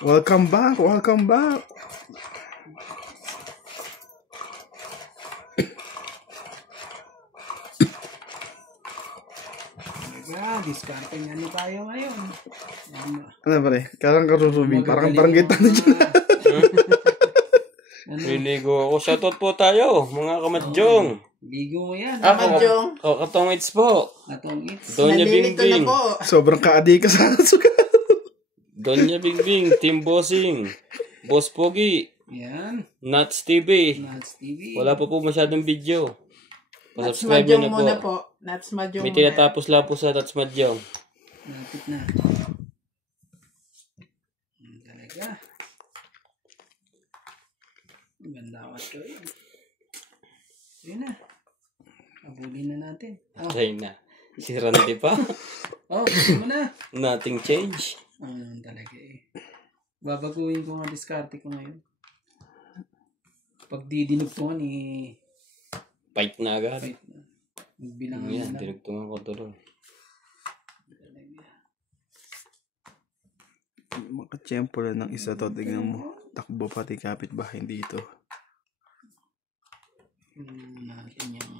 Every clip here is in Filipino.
Welcome back, welcome back. Diskarte nga ni tayo ngayon. Ano pare? Karang karurubing. Parang kita na dyan. Liligo ako. Shoutout po tayo, mga kamadjong. Ligo mo yan. Kamadjong. Katong It's po. Katong It's. Donya Bingbing. Sobrang kaadi ka sa suka. Donya Bingbing. Team Bossing. Boss Pogi. Yan. Nuts TV. Nuts TV. Wala pa po masyadong video. Nuts Pasubscribe Mahjong na muna po. po. Nuts Mahjong May muna. tinatapos lang po sa Nuts Mahjong. Lapit na. Talaga. Gandawat ko yun. Yun na. Abulin na natin. Oh. Ay na. Si Randy pa. Oh, gusto mo na. Nothing change. Talaga eh. Babaguhin ko nga diskarte ko ngayon. Pag didinog ko ni Fight na agad. fight na. Bilangan Yan, na lang. tinugtungan ko tuloy. Makatsyempo lang ng isa to. Tignan mo. Takbo pati kapitbahay dito. Natin yung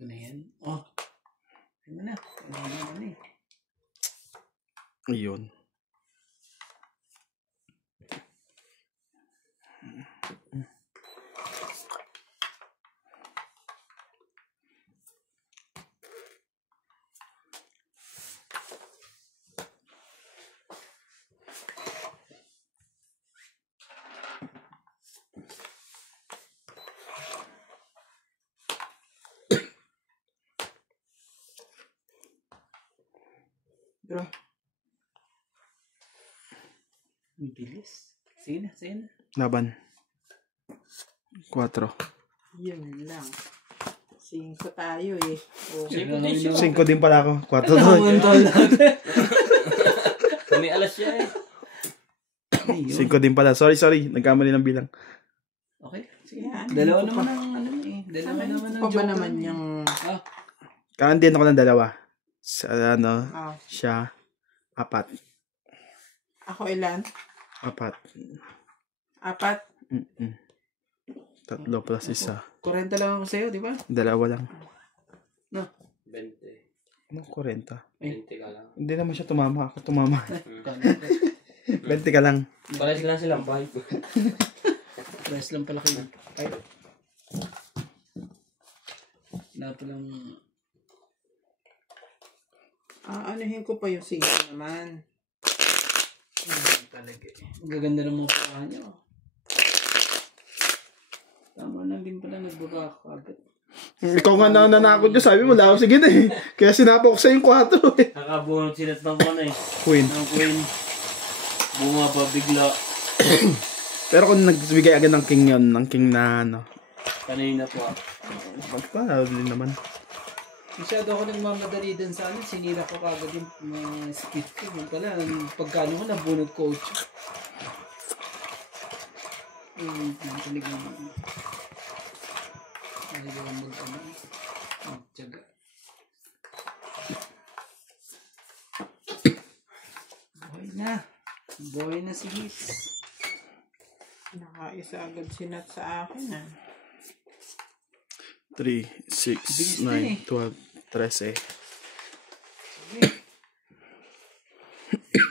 ano yan? Oh. Ano na? Ano na eh. Ayun. Bro. Ang bilis. Sige na, sige na. Laban. 4. Yun lang. 5 tayo eh. Oh. 5 din pala ako. 4 to. Kami alas siya eh. 5 din pala. Sorry. Nagkamali ng bilang. Okay. Sige. Yan. Dalawa naman ang ano eh. Dalawa naman ang Pa ba joker. naman yung... Kaandiyan ako ng dalawa. Sa ano, Oh. siya. 4. Ako ilan? 4. 4? 3 plus 1. 40 lang ako sa'yo, di ba? 2 lang. No. 20. Anong 40? 20 ka lang. Hindi naman siya tumama. Ako tumama. 20 ka lang. Pares lang silang 5. Press lang pala kayo. Ay. Wala palang... Anuhin ko pa yung 5 naman. Talaga eh. Ang gaganda ng mga paa niya. Tama lang din pala nagbaba ka agad. Ikaw nga nananakot niya. Sabi mo, lao, sige na eh. Kaya sinapa ko sa yung 4 eh. Nakabunod sila ng ano eh. Queen. Ng Queen. Bumaba bigla. Pero kung nagbigay agad ng king yun, ng king na ano. Kanina po. Magpapalabli naman. Masyado ako nagmamadali din sa ano. Sinira ko kagad yung mga speed ko. Yung pala, pagkano ko nabunod ko 8. Talagang magtiyaga. Buhay na si His. Nakaisa agad si Nat sa akin ah. 3, 6, 9, 12, 13.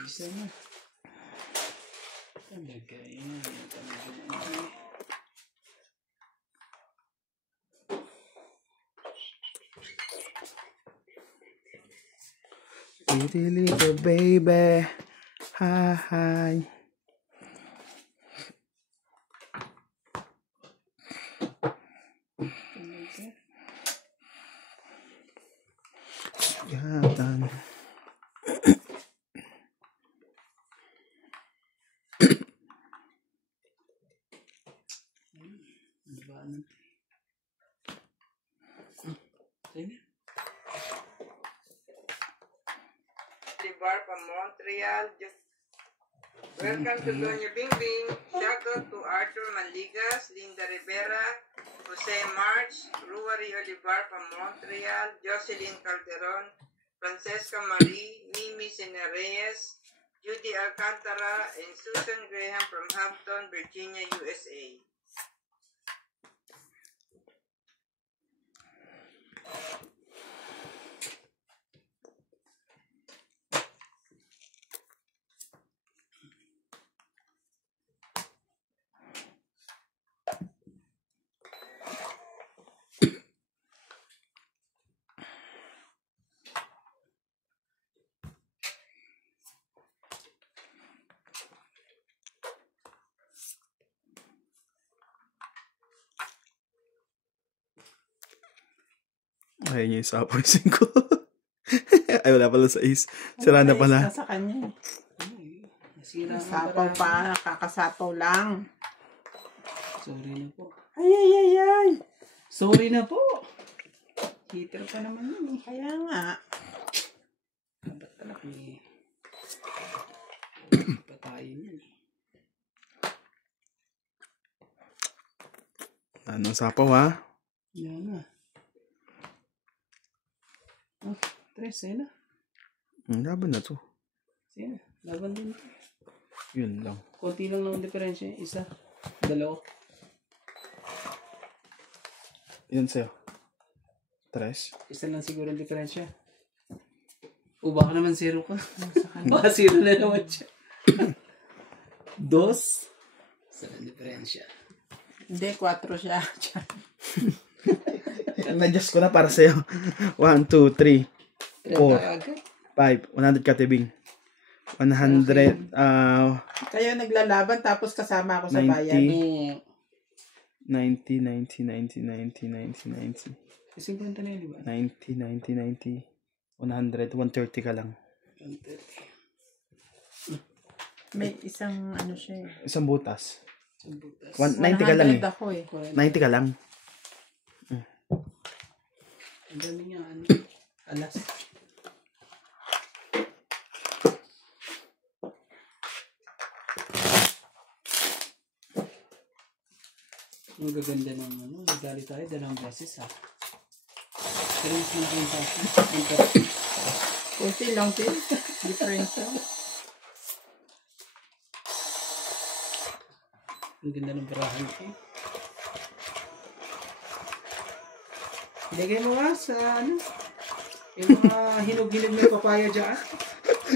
Isa na. Talaga yan. Pretty little baby. Hi. Yatan. Bar from Montreal. Welcome to Doña Bingbing. Shout out to Arthur Manligas, Linda Rivera, Jose March, Ruari Olivar from Montreal, Jocelyn Calderon, Francesca Marie, Mimi Senereyes, Judy Alcantara, and Susan Graham from Hampton, Virginia, USA. Ayun niya yung sapoisin ko. Ay, wala pala sa is. Sira na pala. Sa kanya. Nasira ang Sapaw pa, nakakasapaw lang. Sorry na po. Ay. Sorry na po. Heater pa naman yun eh. Kaya nga. Ba't talak ni... Patayin yun eh. Anong sapaw ha? Yan na. Oh, tres, ayun na. Laban na to. Sige na, laban din. Yun lang. Konti lang ng diferensya. Isa, dalawa. Yun sa'yo. 3. Isa lang siguro ang diferensya. O baka naman zero ka. Baka zero na naman siya. 2. Isa lang diferensya. Hindi, 4 siya. Na-adjust ko na para sa'yo. 1, 2, 3, 4, 5. 100 katibing. 100, Kayo naglalaban tapos kasama ako sa 90. bayan. 90, 90. 50 na yun, di ba? 90. 100, 130 ka lang. 130. May isang ano siya eh. Isang butas. Isang butas. 90 ka lang eh. 100 ako eh. 90 ka lang. Ang dami niya, ano? Alas. Ang gaganda ng ano. Nagali tayo dalawang beses ha. Pero mas malaking sa akin. Kunti lang din. Difference. Ang ganda ng barahan ko. Ilagay mo nga sa ano. Yung mga hinog-hinog na papaya dyan.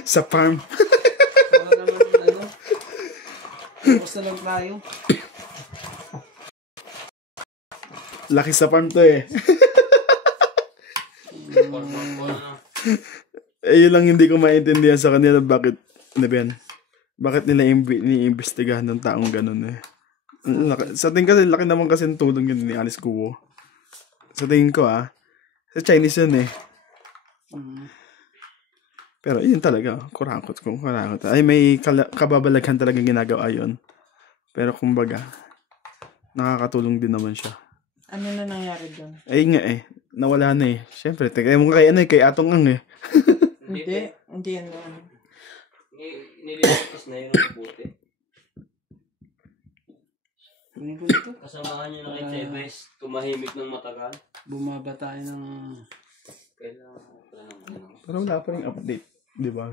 Sa farm. Para naman ano. Tapos na lang tayo. Laki sa farm to eh. Eh, yun lang hindi ko maintindihan sa kanila bakit, ano ba yan? Bakit nila iniimbestigahan ng taong ganun eh. Sa tingin kasi, laki naman kasi ng tulong yun ni Alice Guo. Sa tingin ko sa Chinese yun eh. Pero yun talaga, kurakot. Ay, may kababalaghan talagang ginagawa yun. Pero kumbaga, nakakatulong din naman siya. Ano na nangyari doon? Ay nga eh, nawala na eh. Siyempre, tigay mo kay kay Atong Ang eh. Hindi yan doon. Nililipas na yun ang buti. Kunin ko dito. Kasamahan niyo na kay Chavez, tumahimik ng matagal. Bumaba tayo ng... Kailangan pala naman. Pero wala pa rin update, di ba?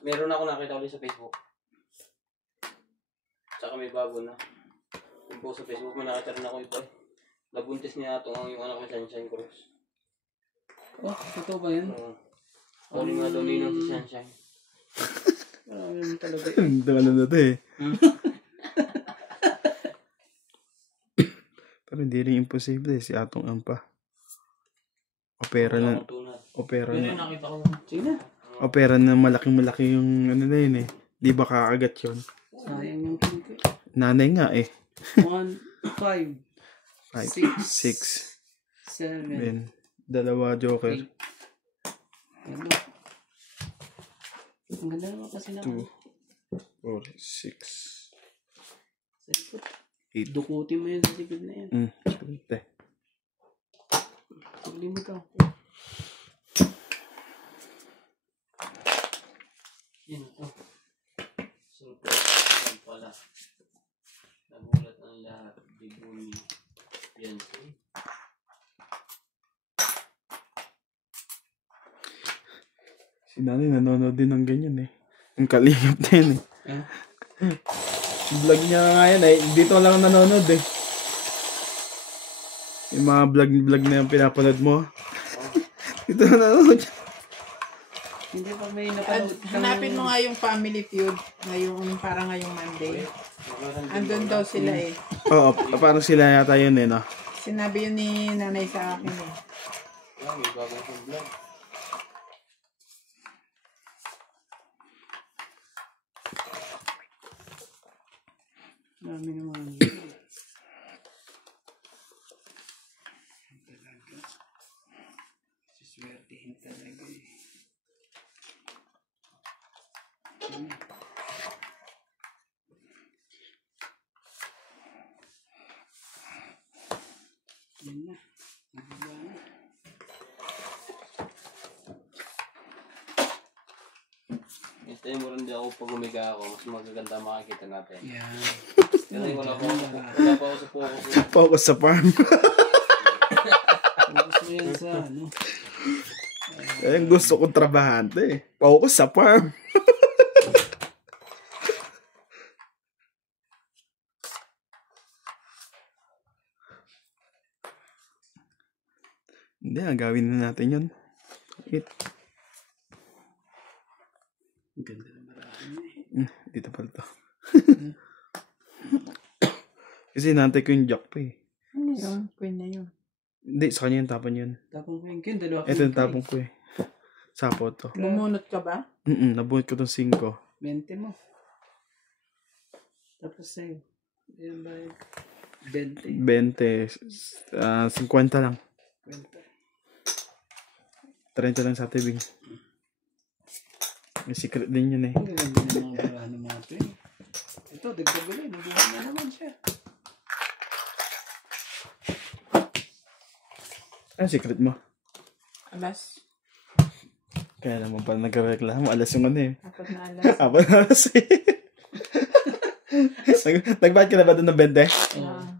Meron ako nakita ulit sa Facebook. Tsaka may bago na. Yung po sa Facebook, may nakita rin ako ito eh. Nabuntis niya ito ang yung anak ko Sunshine Cruz. Oh, totoo ba yun? Huling nga daw ninong si Sunshine. Yun talaga. Ano na to eh. Pero hindi rin imposible si Atong Ang pa. Opera na. Pero nakita ko. Sige na. Opera na malaking-malaki yung ano na yun eh. Di ba kakagat yun? Sayang yung pinto. Nanay nga eh. 1, 5, 5, 6, 7, 2 joker. 8. Ano? Ang ganda naman kasi na. 2, 4, 6, Sa likod. 8. Dukutin mo yun sa likod na yan. Siyempre. Sabili mo ito. Yan ito. Surprise pala. Nagulat ang lahat. Diguni. Yan. Si nanay nanonood din ng ganyan eh. Yung kalingap din eh. Ah? Vlog niya nga yan eh. Dito lang nanonood eh. Yung mga vlog na yung pinapanood mo. Dito nanonood. Hindi pa may napanood kang... Hanapin mo nga yung Family Feud ngayong, parang ngayong Monday. Andun daw sila eh. Oo, parang sila yata yun eh, no? Sinabi yun ni nanay sa akin eh. Ah, may bagong vlog. Marami naman. Talaga. Siswertihin talaga eh. Yan na. Nagagawa na. Hintayin mo rin di ako pag umiga ako, mas magaganda makikita natin. Yan. Kasi wala pa ako sa focus. Focus sa farm. Focus mo yan sa ano. Yung gusto kong trabahante eh. Focus sa farm. Hindi, gawin na natin yun. Ang ganda na marami. Dito pala to. Kasi nantay ko yung jack pa eh. Ano yun? Queen na yun. Hindi, sa kanya yung tapon yun. Tapong ko yung kin, dalawa Ito yung tapon ko eh. Sapo to. Bumunot ka ba? Nabuhat ko tong 5. 20 mo. Tapos sa'yo. Yan ba yun? 20. 20. 50 lang. 20. 30 lang sa tibing. May secret din yun eh. Ang ganda ng mga bara ng mga ito eh. Ito, dagdag ulit. Nabuhan na naman siya. Ano secret mo? Alas. Kaya naman pala nagreklamo. Alas yung ano eh. Apat na alas. Apat na alas eh. Nagbayad ka na ba doon ng 20? Ah.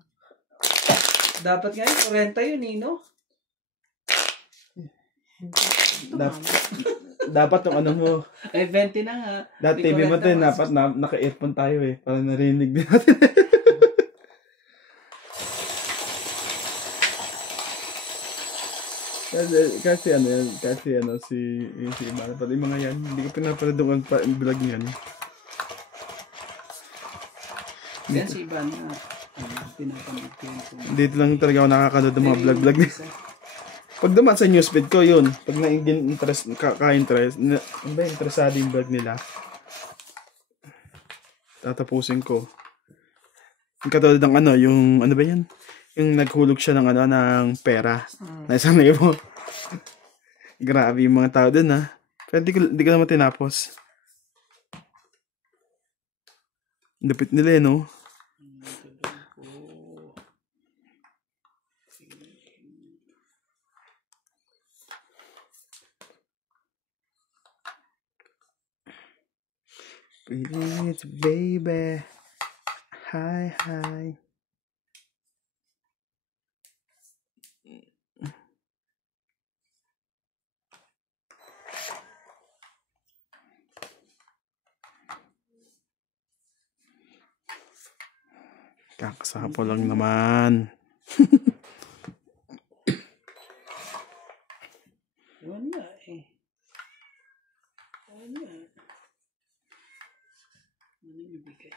Dapat nga yun, 40 yun eh, no? Dapat yung ano mo. Ay, 20 na nga. Dati May TV mo 40 din. mas. Dapat naka-earphone tayo eh. Para narinig din natin. Kasi si Imana pati mga yan, hindi ko pinapanood pa yung vlog niyan. Yan si Ivan na. Pinapanood ko yun. Dito lang talaga ako nakakanood ng mga vlog niya. Pag dumaan sa newsfeed ko yun, pag na-interest, ka-interest, ano ba yung interesado yung vlog nila, tatapusin ko. Yung katulad ng ano, yung ano ba yan? Yung naghulog siya ng ano, ng pera. Na isang libo. Grabe yung mga tao dun ha. Pero di ko naman tinapos. Lupit nila no? Pretty baby. Hi, hi. Kakasapo lang naman. Wala eh. Wala. Ano yung bigay?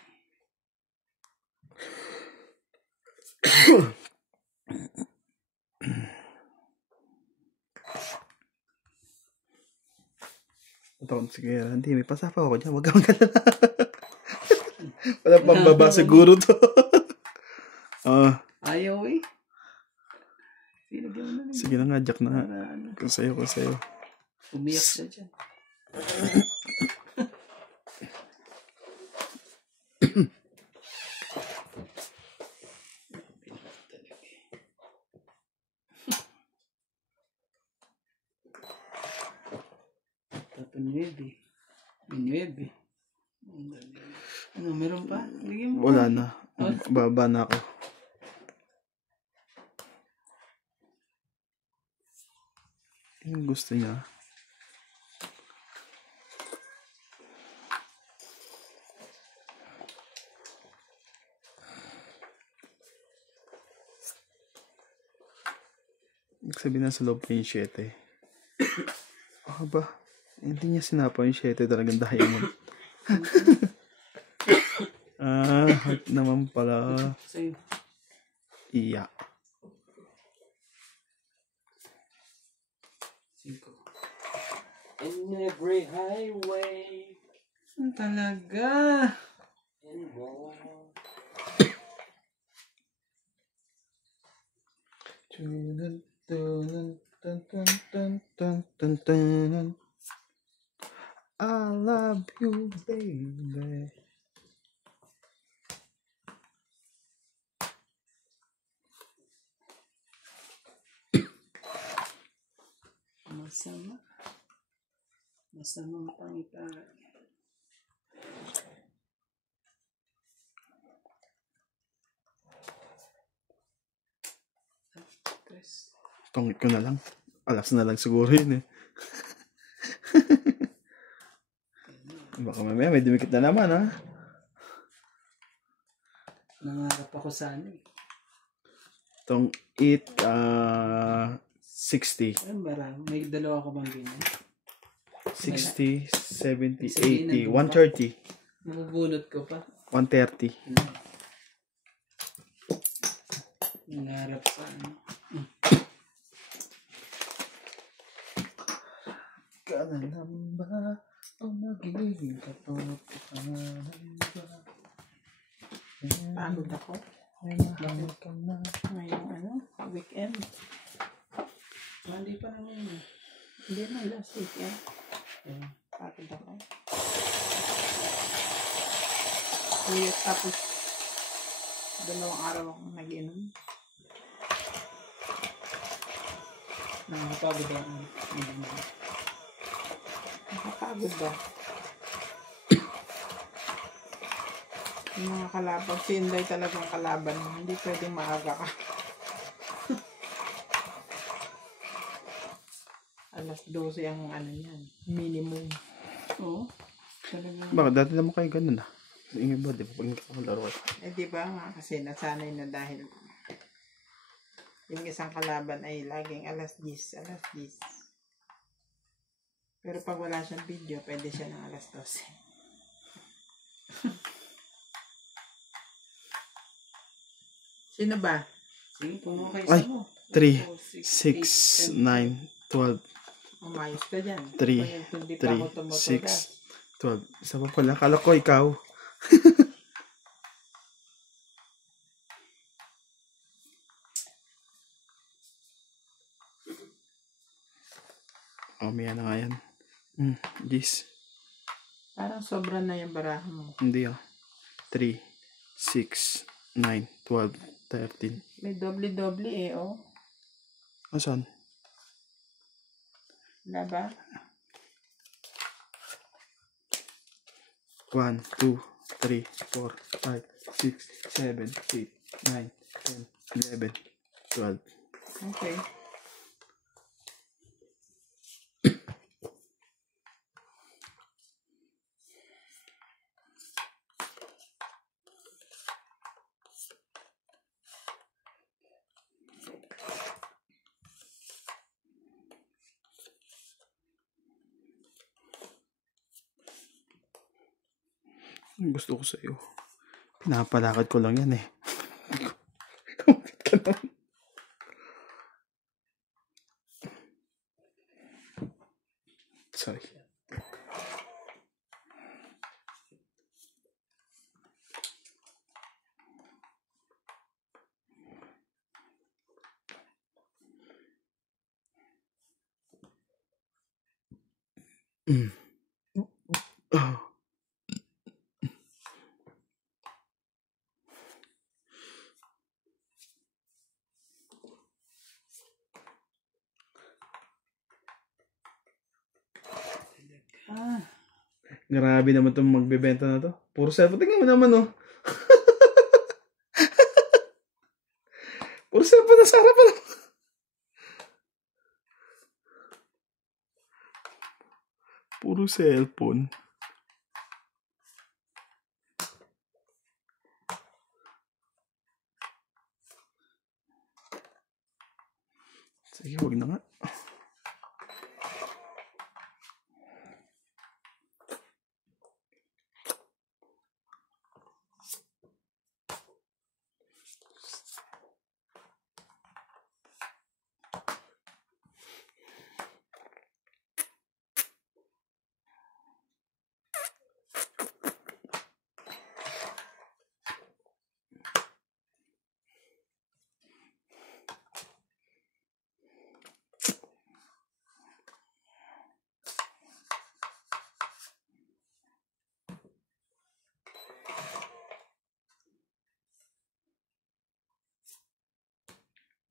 Sige, hindi. May pasapa ako dyan. Huwag kang magalala. Wala pang baba siguro to. Ayaw eh. Sinagyan mo na rin. Sige na nga, Jack na nga. Para ano. Kung sa'yo. Umiyak siya dyan. Tato 9. May 9. Ano, meron pa? Bigyan mo. Wala na. Baba na ako. Yung gusto niya. sabihin na sa loob pa yung 7. Ah ba? Hindi niya sinapa yung 7 talagang diamond. Heart naman pala. Sa'yo. Iya. 5. In every highway Talaga. and more. I love you, baby. Masama. Masamang pangitan. Tres. Tungit ko na lang. Alas na lang siguro yun eh. Baka mamaya may dumikit na naman ha. Nangarap ako sa ano eh. Itong 60. Ay, marami. May dalawa ka bang ganyan? 60, 70, Sabihin 80, nandun pa. 130, Mabubunot ko pa. 130. Nangarap sa ano. Ka na lang ba o magiging katotohanan ba? Pagod ako. Ay mahal ka na. Ngayong ano, weekend. Hindi pa naman yun. Hindi na, last weekend. Pagod ako. Kaya tapos, 2 araw akong nag-inom. Nakakapagod ako. Nakakapagod ba? Yung mga kalaban, si Inday talagang kalaban mo. Hindi pwedeng maaga ka. Alas 12 ang ano yan, minimum. Oo. Talagang. Bakit dati naman kayo ganun ah? Ingay ba, di ba? Pag nakakalaro ka. Eh di ba nga kasi nasanay na dahil yung isang kalaban ay laging alas 10, alas 10. Pero pag wala siyang video, pwede siya ng alas 12. Sino ba? Sige, puno kayo Ay, sa mo. 3, 6, 6, 9, 12, Umayos ka dyan. 3, Kung hindi pa ako 3, tumutugas. 6, 12. Isa pa pala. Kala ko ikaw. Oh, may na nga yan. This. Parang sobra na yung baraha mo. Hindi ah. 3, 6, 9, 12, 13. May doble-doble eh, oh. Asan? Wala ba? 1, 2, 3, 4, 5, 6, 7, 8, 9, 10, 11, 12. Okay. Ang gusto ko sa'yo. Pinapalakad ko lang yan eh. Ka naman. Sorry. Oh. Grabe naman itong magbebenta na to. Puro cellphone. Tingnan mo naman, oh. Puro cellphone na sa harapan. Puro cellphone. Sige, wag na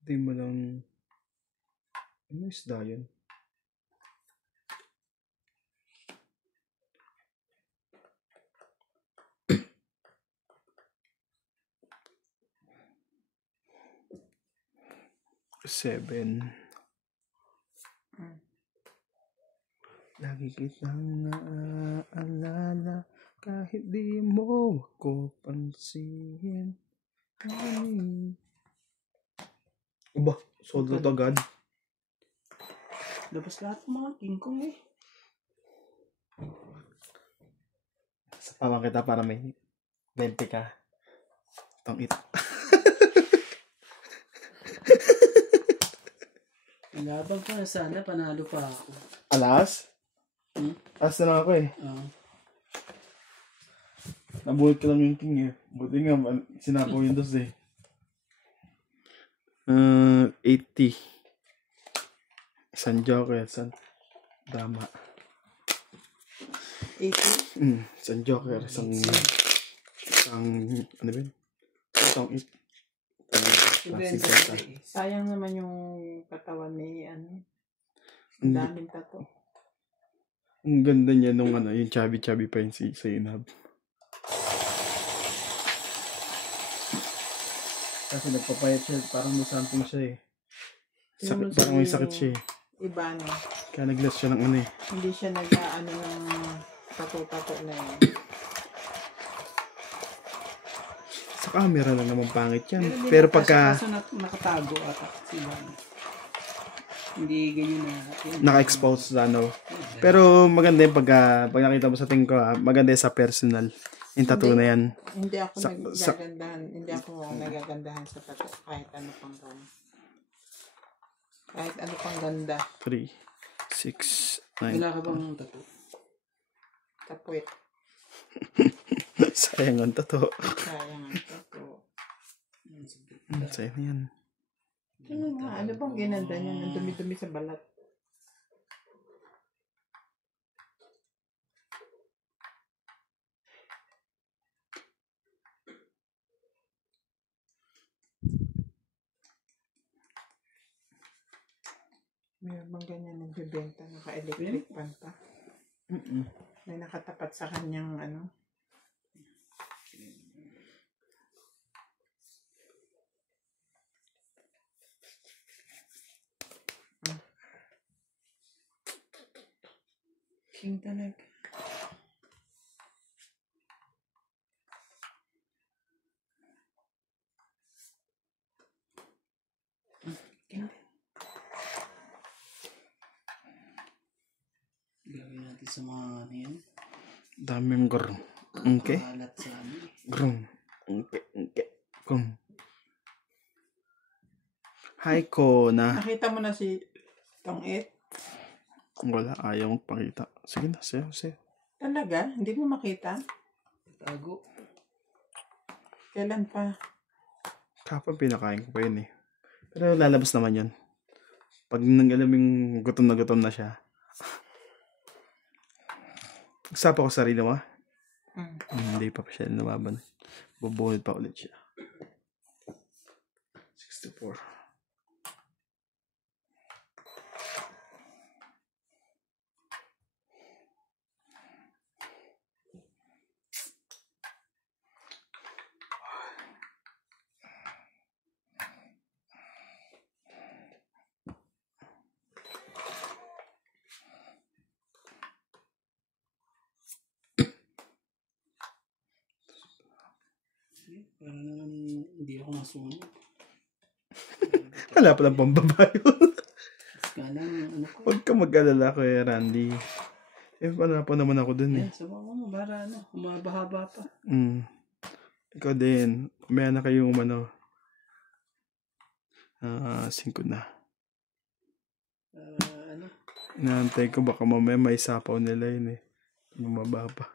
Hindi mo lang... Ano isda yun? Seven. Lagi kitang naaalala kahit di mo ko pansin. Aba, sold out agad. Labas lahat ng mga King Kong eh. Sa pamang kita para may 20 ka. Tangit. Laban ko na sana, panalo pa ako. Alas? Hmm? Alas na lang ako eh. Nabuhat ko lang yung king eh. Buti nga, sinapo yung dos eh. 80. Isang joker, isang dama. 80. Isang joker, isang ano ba yun? Isang it. Sayang naman yung katawan ni ano. Ang daming tato. Ang ganda niya nung ano, yung chubby pa yun sa Inab. Kasi nagpapayat siya, parang may something siya eh. Sakit, parang may sakit siya eh. Iba no. Kaya naglas siya ng ano eh. Hindi siya nag-ano ng tato-tato na yun. Sa camera lang naman pangit yan. Pero pagka Kaso nakatago ata sila. Hindi ganyan na. naka-expose sa ano. Pero maganda yung pag nakita mo sa tingin ko maganda yung sa personal. Yung tattoo na yan. Hindi ako nagagandahan. Hindi ako nagagandahan sa tato. Kahit ano pang ganda. Kahit ano pang ganda. 3, 6, 9. Wala ka bang tattoo? Tapwit. Sayang ang tattoo. Sayang ang tato. Sayang yan. Ano nga? Ano bang ginanda niya? Ang dumi-dumi sa balat. Meron bang ganyan nagbibenta? Naka-electric pan pa. May nakatapat sa kanyang ano. King talaga. King. Gawin natin sa mga ano yan. Daming grung. Okay. Kalat sa ano. Grung. Okay. Grung. Hi ko na. Nakita mo na si Tong It? Wala, ayaw magpakita. Sige na, sayo. Talaga? Hindi mo makita? Tago. Kailan pa? Kapag pinakain ko pa yun eh. Pero lalabas naman yun. Pag nang-alaming gutom na siya. Sapa ko sarili mo. Hindi pa siya lumaban. Bubuhod pa ulit siya. 64. Parang naman hindi ako nasunod. Wala palang pambabayo. Kala ano ko. Huwag ka mag-alala ko Randy. Wala pa naman ako dun eh. Sabaw mo, para ano, humaba-haba pa. Ikaw din. May na kayong ano. 5 na. Ano? Inaantay ko baka mamaya may sapaw nila yun eh. Mababa.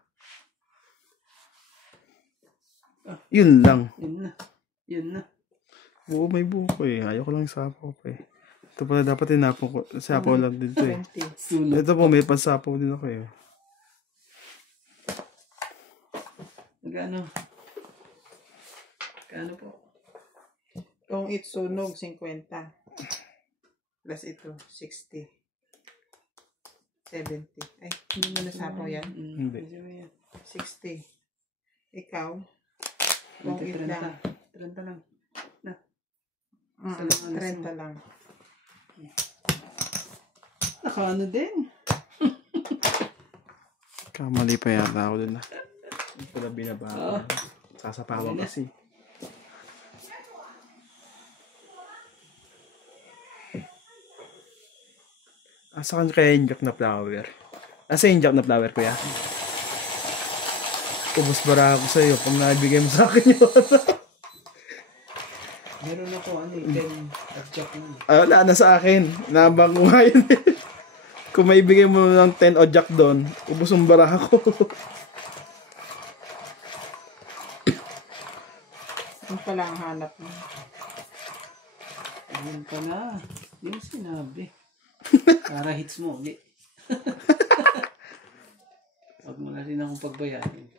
Yun lang. Yun na. Oo, may buko eh. Ayaw ko lang sapaw pa eh. Ito pala dapat tinapon ko. Sapaw lang dito eh. 20. Ito po, may pansapaw din ako eh. Magkano? Magkano po? Kung sunog, 50. Plus ito, 60. 70. Ay, hindi mo nasapaw yan. Hindi. 60. Ikaw? Kung Kung 30 lang. 30 lang. 30 lang. Nakaano din. Kamali pa yata ako dun na. Hindi ko na binaba. Sasapawan kasi. Asa kan kaya yung jack na flower? Asa yung jack na flower, kuya? Ubus bara ako sa'yo pag nabigay mo sa akin yun. Meron ako, 10 adjust na. Wala na sa akin. Nabang ko nga yun eh. Kung may ibigay mo ng 10 o jack doon, ubus ang bara ko. Yung pala ang hanap mo. Ayun pa na. Yung sinabi. Para hits mo ulit. Huwag mo na rin akong pagbayarin.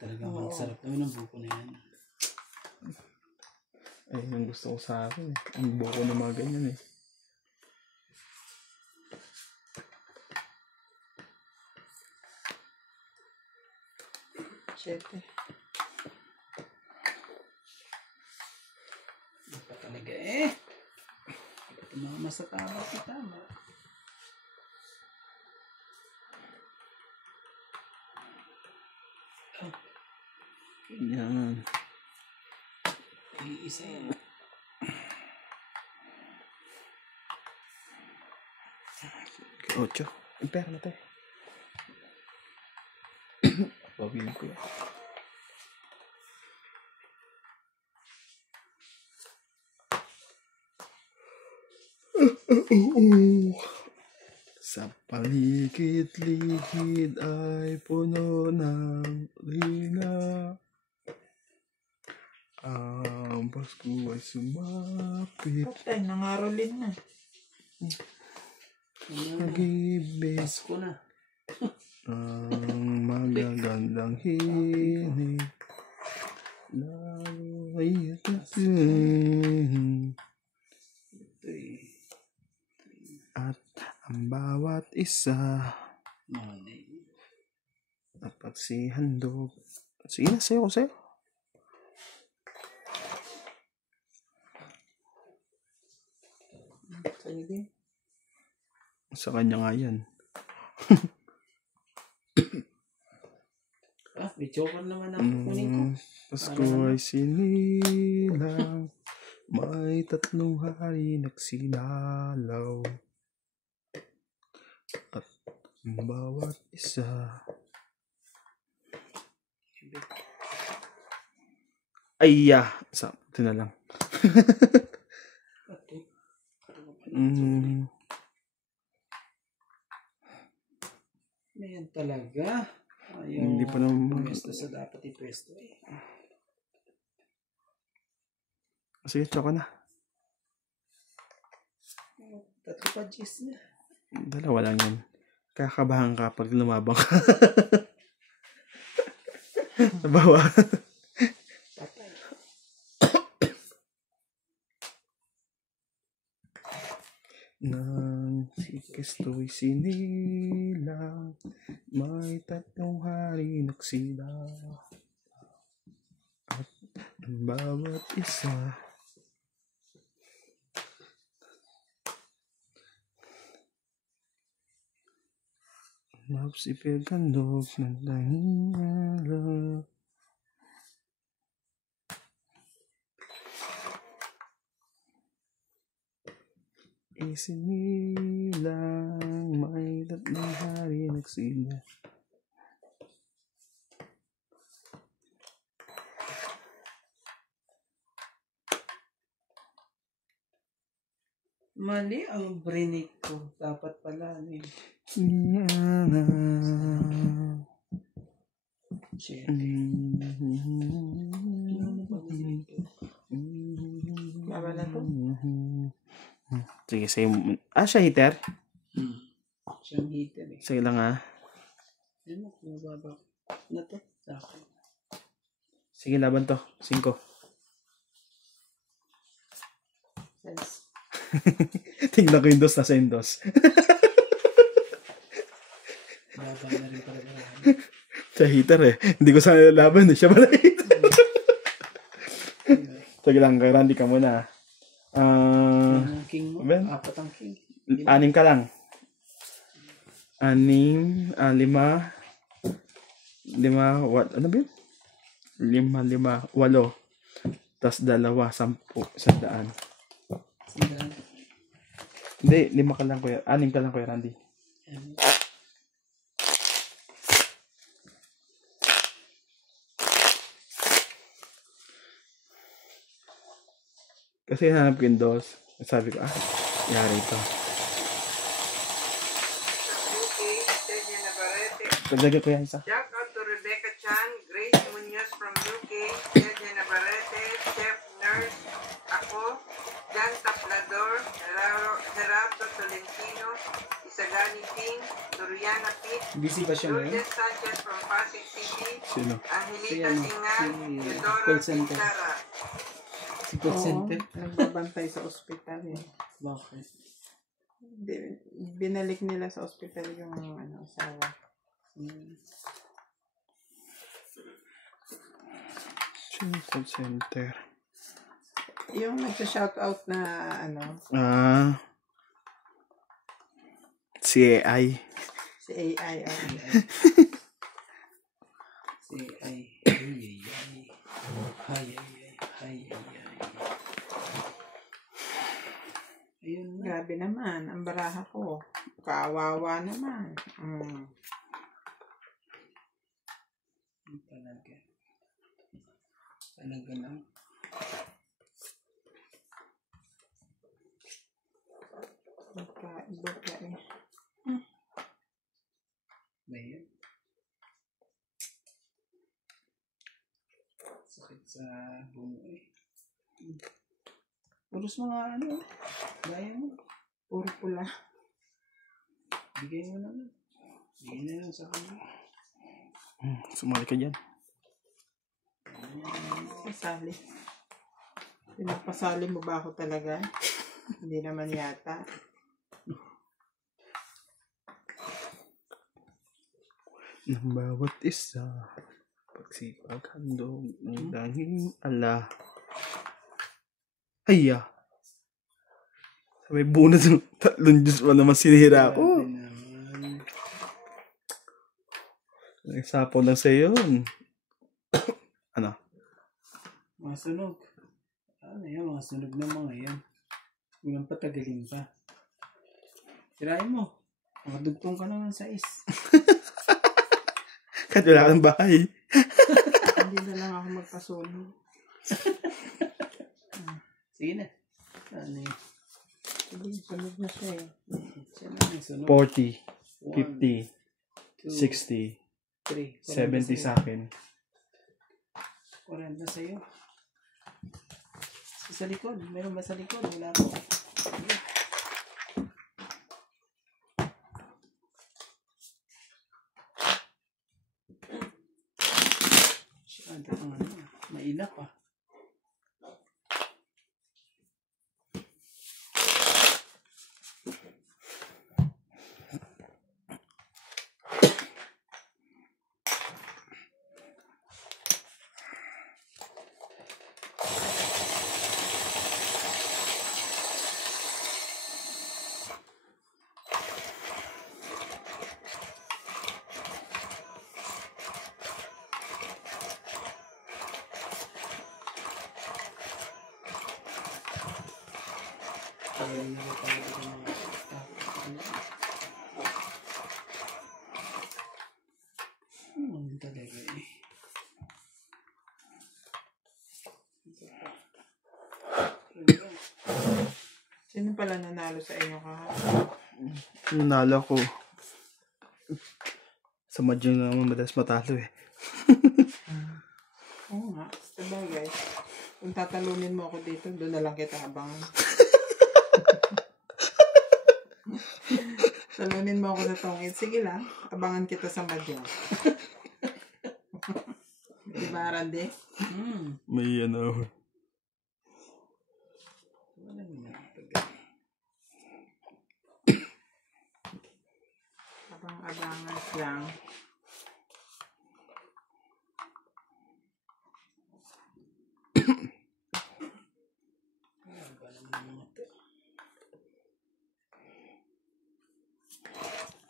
Talagang magsarap naman ang buko na yan. Ay, yung gusto ko sa akin eh. Ang buko na mga ganyan eh. Siyete. Hindi pa talaga eh. Tumama sa tama si tama. Yan. Iisa yan. Ocho. Ang pera na tayo. Pabilin ko yan. Sa paligid-ligid ay puno ng rina. Ang Pasko ay sumapit. Patay, nangarolin na. Pag-ibig Pasko na. ang magagandang hinig. Lalo ay tatin. Ito eh. At ang bawat isa Money. napagsihandog. Sige na, sayo ko sa'yo. Sa'yo din. Sa kanya nga yan. May joker naman ako kunin ko. Pasko ay sinilang, may 3 hari nagsinalaw. At ang bawat isa ay ito na lang. Ayan talaga. Ayaw Hindi pa naman pwesto sa dapat ipwesto eh. Sige, tsaka na. 3 pa G's na. Dalawa lang yan. Kakabahan ka pag lumabang ka. Nabawa. Patay. Nang si Kristo'y sinilang, may 3 hari nagsila. At ang bawat isa mapsipil kandog ng tanging araw. Isinilang, may 3 hari nagsila. Mali ang brinig ko. Dapat pala ano eh. Shit. Baba na to. Sige, sa'yo. Siya hitter? Siyang heater eh. Sige lang Ano mo, mababa. Na to? Sa akin. Sige, laban to. 5. Sense. Tingnan ko yung dos, nasa yung dos. Baba na rin pala na. Siya hitter eh. Hindi ko sana lalaban eh. Siya pala hitter. Sige lang, kay Randy ka muna. Ang king mo. Ben? 4 ang king. 6 ka lang. 6, 5, 5, what? Ano ba yun? 5, 5, 8. Tas 2, 10, 100. Sila. Hindi, 5 ka lang kuya. 6 ka lang kuya Randy. Kasi hanap ko yung dos. Sabi ko, yari ito. UK, Celia Navarrete. Pagdagay ko yan isa. Shout out to Rebecca Chan, Grace Munoz from UK, Celia Navarrete, Chef Nurse, ako, Jan Taplador, Gerardo Tolentino, Isagani Ting, Doriana Pitt, Busy pa siya ngayon? Lourdes Sanchez from Pasig City, Sino? Angelita Si ano, Singan, si Eudora call center. Pintara. Si call center. Nagbabantay sa ospital eh. Bakit? Binalik nila sa ospital yung asawa. Sino call center? Yung nagsa-shoutout na Si AI. si AI. Si ay. Ayun na. Grabe naman, ang baraha ko. Kawawa naman. Talaga. Talaga lang. Baka eh. Bayan. Sakit sa bungo eh. Puros mga gaya mo. Puro pula. Bigay mo na lang. Bigay na lang sa kanya. Sumali ka dyan. Pasali. Pinagpasali mo ba ako talaga? Hindi naman yata. Ng bawat isa, pagsipag handog ng tanging ala. Hayya. Sabay bunot ng 3 Diyos pa naman sinira ko. Nagsapaw lang sa'yo yun. Ano? Mga sunog. Ano yan? Mga sunog na mga yan. Huwag patagalin pa. Tirahin mo. Makadugtong ka naman sa is. Kahit wala kang bahay. Hindi na lang ako magpasunog. Sige na. Ano yun? Hindi, sunog na siya eh. Siya na yung sunog. 40, 50, 2, 60, 3. 70 sa akin. 40 sa'yo. Sa likod. Meron ba sa likod? Wala ko. Mailap ah. Talaga eh. Sino pala nanalo sa inyo kahapon? Nanalo ko. Sa Mahjong naman madalas matalo eh. Oo nga. Sabagay. Kung tatalunin mo ako dito, doon na lang kita abangan. Talunin mo ako sa tongit. Sige lang. Abangan kita sa Mahjong. Diba, Randy? May ano. Wala na. Abang-abangan lang.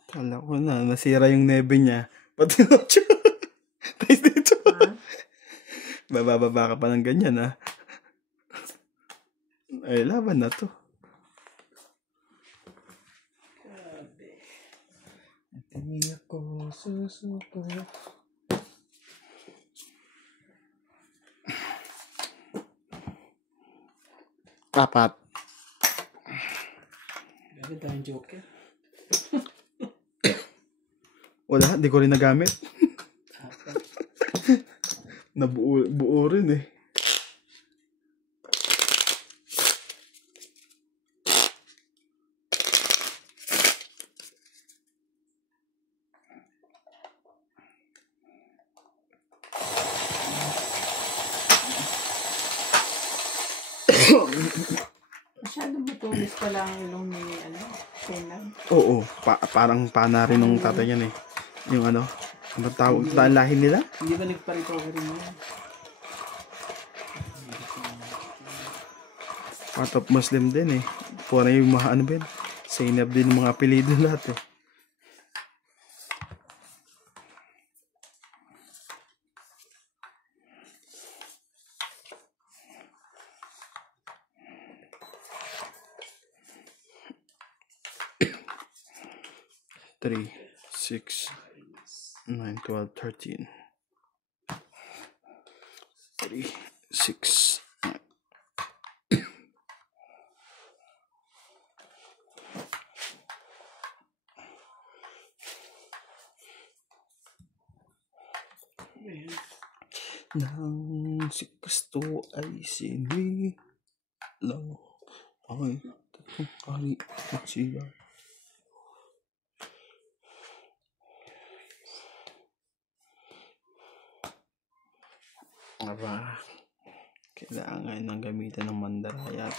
Kala ko na, nasira yung nebe niya. Pati noche. Tayo dito. Ha? Bababa ka pa ng ganyan, ha? Ay, laban na to. Hindi ako susuko. Apat. Gagawin tayong joker. Wala, di ko rin nagamit. Apat. Buo rin eh. Masyado matulis pala ang ilong ni, Senag. Oo, parang pana rin ng tatay yan eh. Yung ano, ano tawag, lahi nila? Hindi ba nagpa-recovery mo yan? Part of Muslim din eh. Pura yung mga ano ba yun? Zainab din yung mga apelido lahat eh. Three, 6, 9, 12, 13. 3, 6, 9. Nang si Kristo ay sini lang ay tatlong hari at siya. Aba, kailangan ng gamitan ng mandaraya.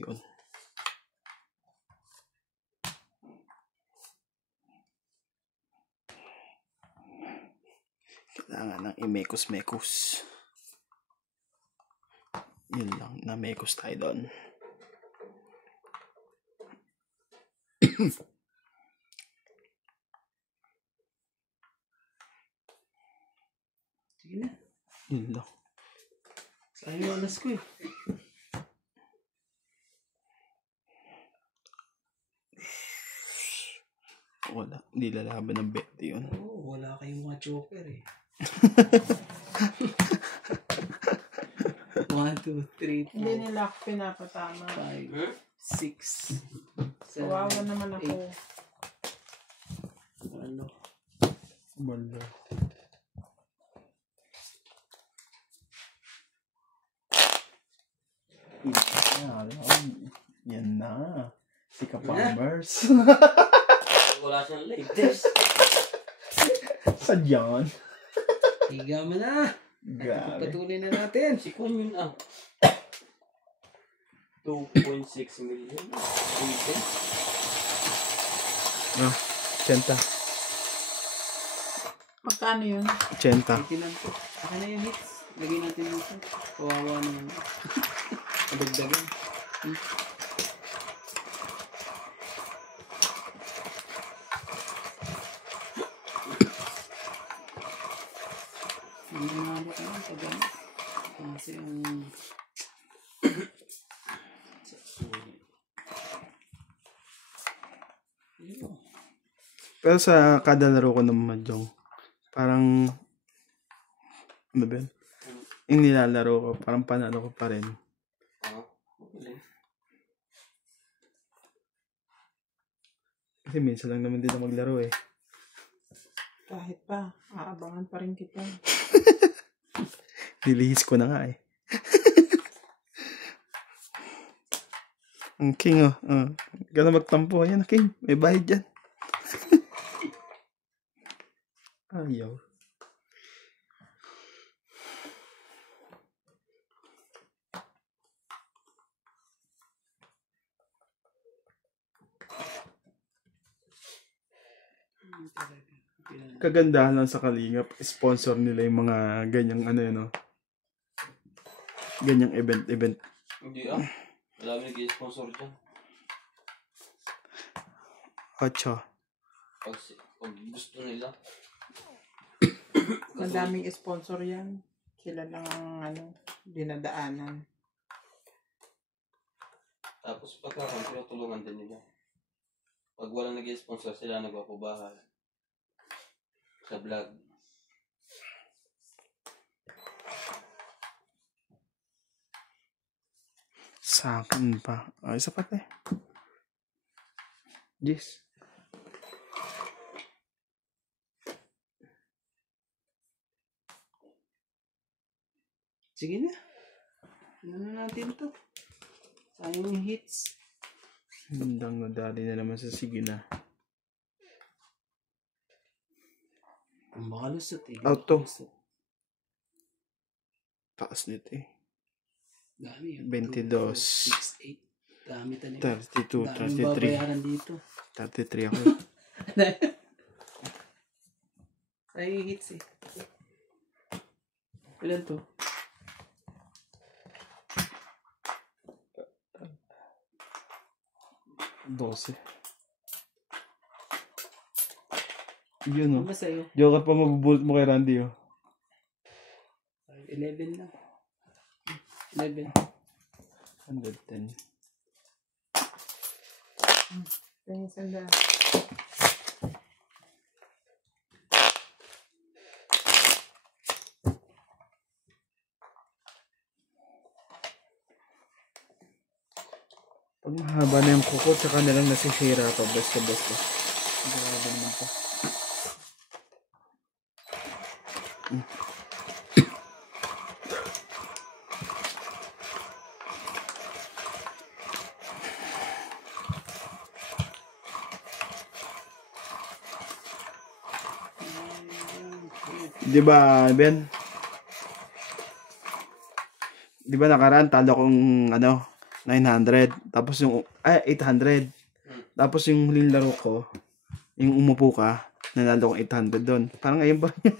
Yun. Kailangan ng imekos-mekos. Yun lang, na-mekos tayo doon. Sige na. Yun lang. Sayang yung anas ko eh. Wala, hindi lalaban ng bet yun. Oo, wala kayong mga joker eh. 1, 2, 3, 4, Hindi nila ako pinapatama. 5, 6, 7, Kawawa naman ako. Ano? Wala. Yan na. Si Ka-Farmers. Wala siyang latest. Sadyan. Higa mo na. Grabe. Patuloy na natin. Si Kun yun ah. 2.6 million. Latest. Ah, 80. Magkano yun? 80. Itinan po. Akin na yung hits. Lagay natin dito. Kawawa naman. Kadagdagan. Hindi na ako tayo pag kasi ang Pero sa kada laro ko ng Mahjong, parang, ano ba yun? Yung nilalaro ko, parang panalo ko pa rin. Okay. Kasi minsan lang naman din ako maglaro eh. Kahit pa, aabangan pa rin kita. Nilihis ko na nga eh. Ang king oh. Gano'n magtampo. Ayan king. May bayad dyan. Ayaw. Kagandahan lang sa Kalingap, sponsor nila yung mga ganyang ano yun, no? Ganyang event. Hindi ah. Wala mo nag-sponsor dyan. Ocho. Pag gusto nila. Madaming sponsor yan. Sila lang ang dinadaanan. Tapos pagkakaroon, tinutulungan din nila. Pag walang nag-sponsor, sila nagpapabahay. Sa vlog. Sa akin pa. Ay, isa pa te. Yes. Sige na. Ano na natin to? Sayang yung hits. Hindang nadali na naman sa sige na. Ang makalusot eh. Auto. Makalusot. Taas nito eh. Dami yun. 22. 6, 8. Dami tanim. 32, Daming 33. babayaran dito. 33 ako. Sayang yung hits eh. Ilan to? Dose. Yun Ano oh. ba sa'yo? Joker pa mabubulot mo kay Randy oh. 11 lang. 11. 110. Kaya sanda. Pag mahaba na yung kuko, tsaka na lang nasisira pa. Basta. Grabe naman to. Di ba, Ben? Di ba nakaraan, talo kong 900. Tapos yung, 800. Tapos yung huling laro ko, yung umupo ka, nanalo kong 800 doon. Parang ngayon ba yun?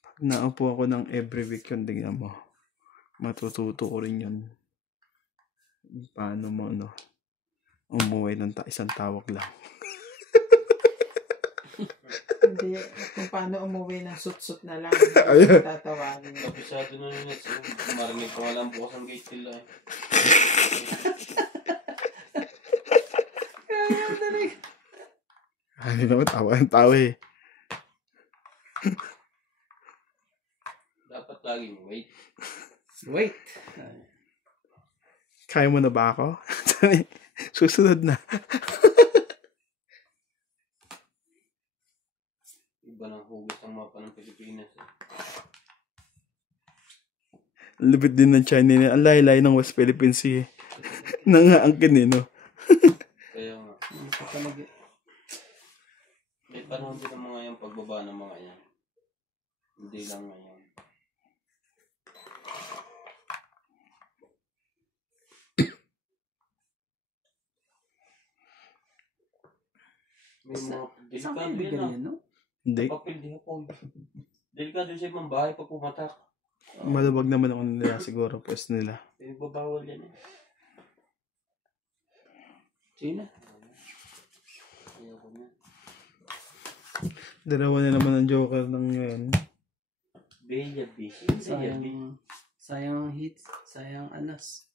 Pag naupo ako ng every week yun, tingnan mo. Matututo ko rin yun. Paano mo, umuwi ng isang tawag lang. Hindi, kung paano umuwi ng sut-sut na lang. Hindi tatawagin. Kapisado na nila. So, marinig pa nga lang bukas ang gate nila eh. Hindi naman tawa eh. Dapat laging wait. Wait. Kaya mo na ba ako? Susunod na. Iba ng hugot ang mapa ng Pilipinas eh. Lupit din ng China niya. Ang lahi-lahi ng West Philippine Sea eh. Nangaangkin eh, no? Kaya nga. Ito talaga. May panahon din ng mga yung pagbaba ng mga yan. Hindi lang ngayon. May mga Saan delikado kayo yan ah. ganyan, no? Hindi. Papel di hapon. Delikado siya ibang bahay pag pumatak. Maluwag naman ako nila siguro. Pwes nila. Nagbabawal yan eh. Sino? Ayoko na. Dalawa na naman ang Joker ng ngayon. Bella B. Sayang ang hits. Sayang anas.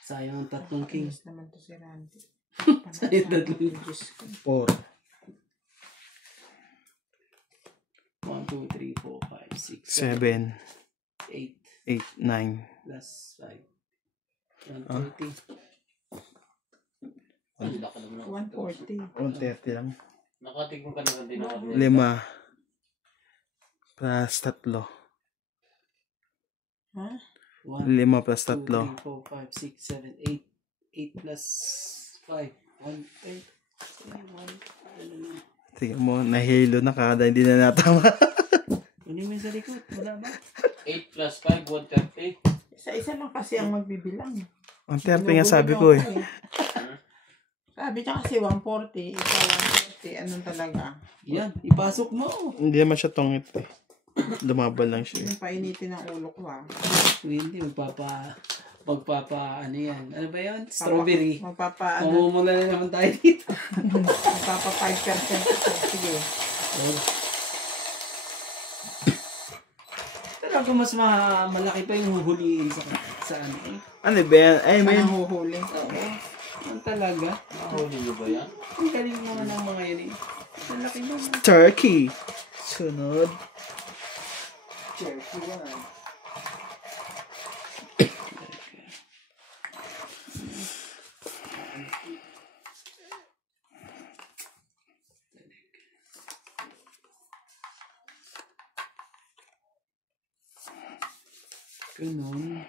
Sayang ang tatlong king. Kings naman to si Randy. Sayang tatlong Diyos ko. 4. 1, 2, 3, 4, 5, 6, 7. 8. 8, 9. Plus 5. 130. Ang laki naman ng 140. 130 lang. Nakatigong ka naman din ako. 5. Plus 3. Ha? 1, 5 plus 2, 3. 3, 4, 5, 6, 7, 8. 8 plus 5. 1, 8. 1, Tingnan mo, nahilo na kada hindi na natama. Kunin mo yung sa likod. Wala ba? 8 plus 5, 130. Isa-isa lang kasi ang magbibilang. Ang 30 nga sabi ko eh. Sabi niya kasi 140, ikaw 140, anong talaga? Yan, ipasok mo. Hindi naman siya tongit eh. Lumaban lang siya. Yung painitin ng ulo ko Hindi, ano yan? Ano ba yan? Strawberry. Magpapaano, Mamumula na naman tayo dito. magpapa 5% ito. Sige. Talaga mas malaki pa yung huhuliin sa ano eh. Ano ba yan? Ay, Saan may... ang huhuli? Oo. Yan talaga. Nahuli niyo ba yan? Ang galing naman ng mga yan eh. Ang laki naman. Turkey. Sunod. Cherry yan. Ganun.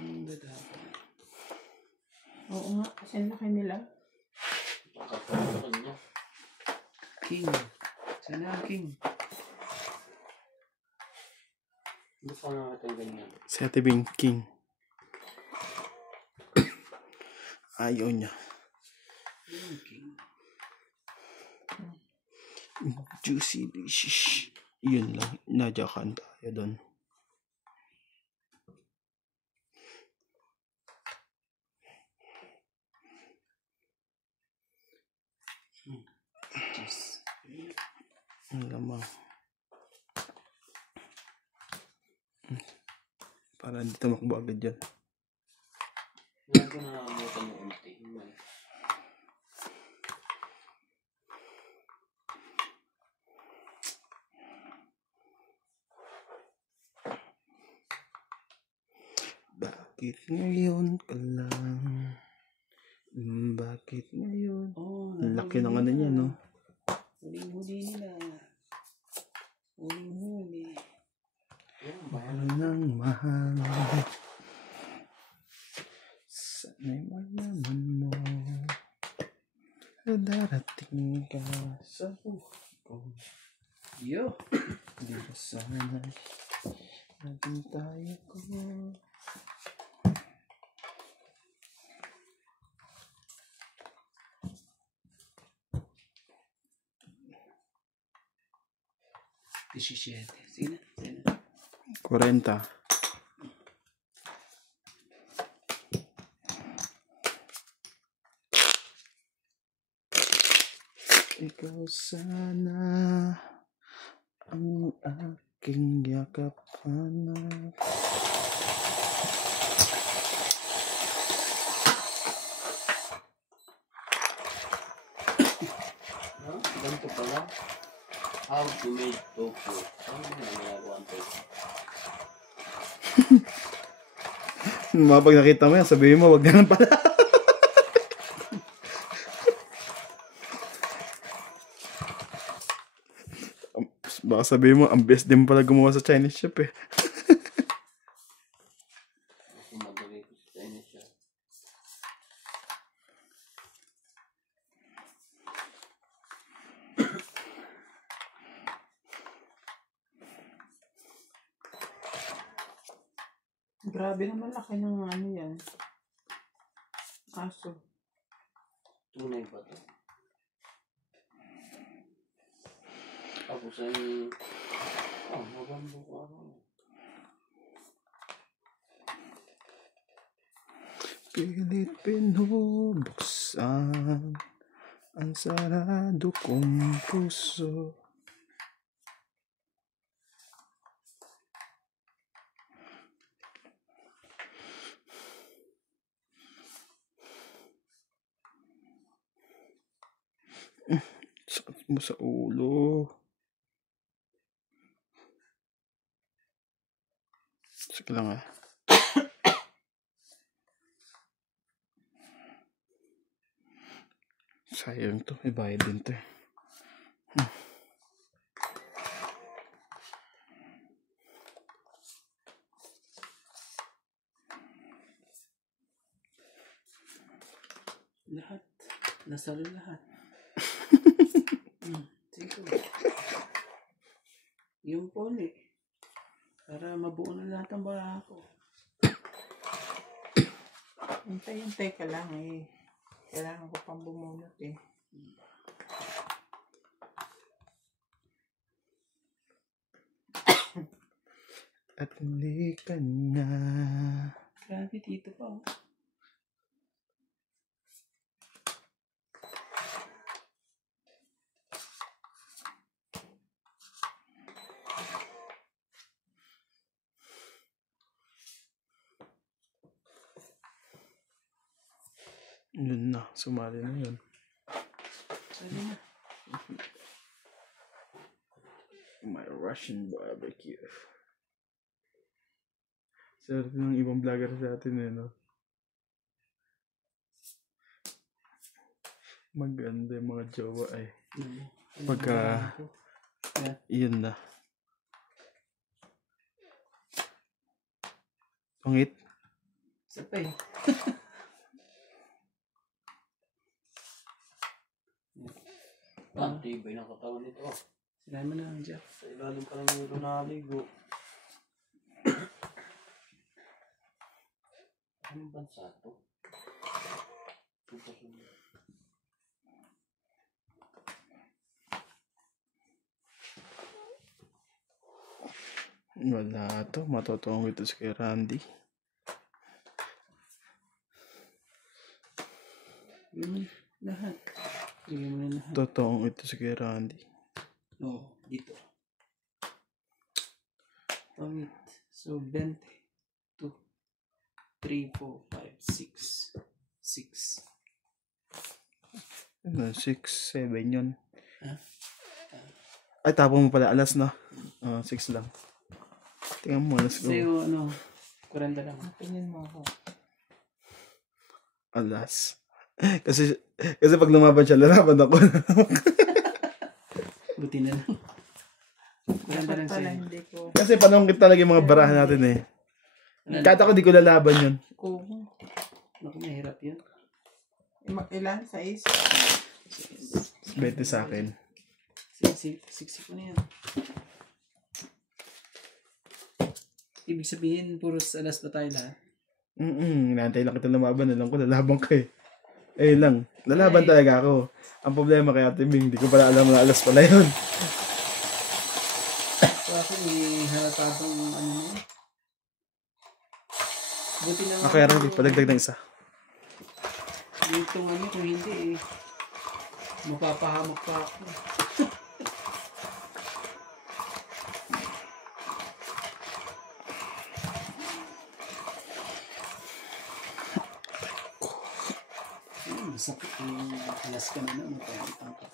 Ang ganda. Oo nga, kasi ang laki nila. Nakapagod niya. King. Sana ang king. Gusto ko na natin ganyan. Si Ate Bing King. Ayaw niya. King. Juicy delicious. Yun lang. Nadyakan tayo doon. Cheese. Ang lamang. Para hindi tumakbo agad yan. Ngayon ko na nakamutan mo unti. Bakit ngayon ka lang? Bakit ngayon? Oh, Ang laki ng ano niya, no? Huling-huli nila. Huling-huli. Mahal ng mahal. Sana'y malaman mo. Darating ka sa buhay ko. Yo. Di ba sana'y naging tayo ko? Sige na. 40. Ikaw sana ang aking yakap hanap. Ganito pala. How to make tofu. Ano na ginagawa ang tofu? Pag nakita mo yan, sabihin mo, wag ganun pala. Baka sabihin mo, ang best din pala gumawa sa Chinese shop eh. Kasi madali ko sa Chinese siya. Grabe naman laki ng ano yan. Aso. Tunay ba ito? Tapos ay... maganda ko ako. Pilit pinubuksan ang sarado kong puso. Sakit mo sa ulo. Sige lang ah. Sayang to. May bayad din to. Lahat. Nasalo lahat. Sige. Yung poli. Para mabuo na lahat ang baha ko. Hintay-hintay ka lang eh. Kailangan ko pang bumunot eh. At hindi ka na. Grabe, dito pa. Oh. Yun na, sumali na yun. Ano na? My Russian barbecue. Swerte ng ibang vlogger sa atin eh, no? Maganda yung mga jowa ay. Pagka, yun na. Pangit. Isa pa eh. Ang tibay ng katawan nito. Sinabi mo na lang dyan. Sa ilalim pa lang yung naligo. Anong bansa to? Wala to, matotong ito si kay Randy. Lahat. Bigyan mo na lahat. Totoong ito si kay Randy. Oo, dito. Pangit. So, 20. 2, 3, 4, 5, 6. 6. 6, 7 yun. Ah? Ay, tapon mo pala, alas na. 6 lang. Tingnan mo, alas ko. Sa'yo, 40 lang. Tingin mo ako. Alas. Kasi pag lumaban siya, lalaban ako. Buti na lang. 40 Dapat lang pala sa'yo. hindi ko. Kasi panungkit talaga yung mga barahan natin eh. Kahit ako di ko lalaban yun. Kubo. Naku, mahirap yun. Ilan? 6? 20 sa akin. Siksik ko na yan. Ibig sabihin, puros alas ba tayo lahat? Inaantay lang kita lumaban. Alam ko, lalaban ka eh. Eh lang, lalaban talaga ako. Ang problema kay Ate Bing, hindi ko pala alam na alas pala yun. So ako, halatadong ano na yun. Buti na Okay, Randy, padagdag ng isa. Itong kung hindi mapapahamak pa ako. Masakit yung alas ka na naman. Matangitang ka.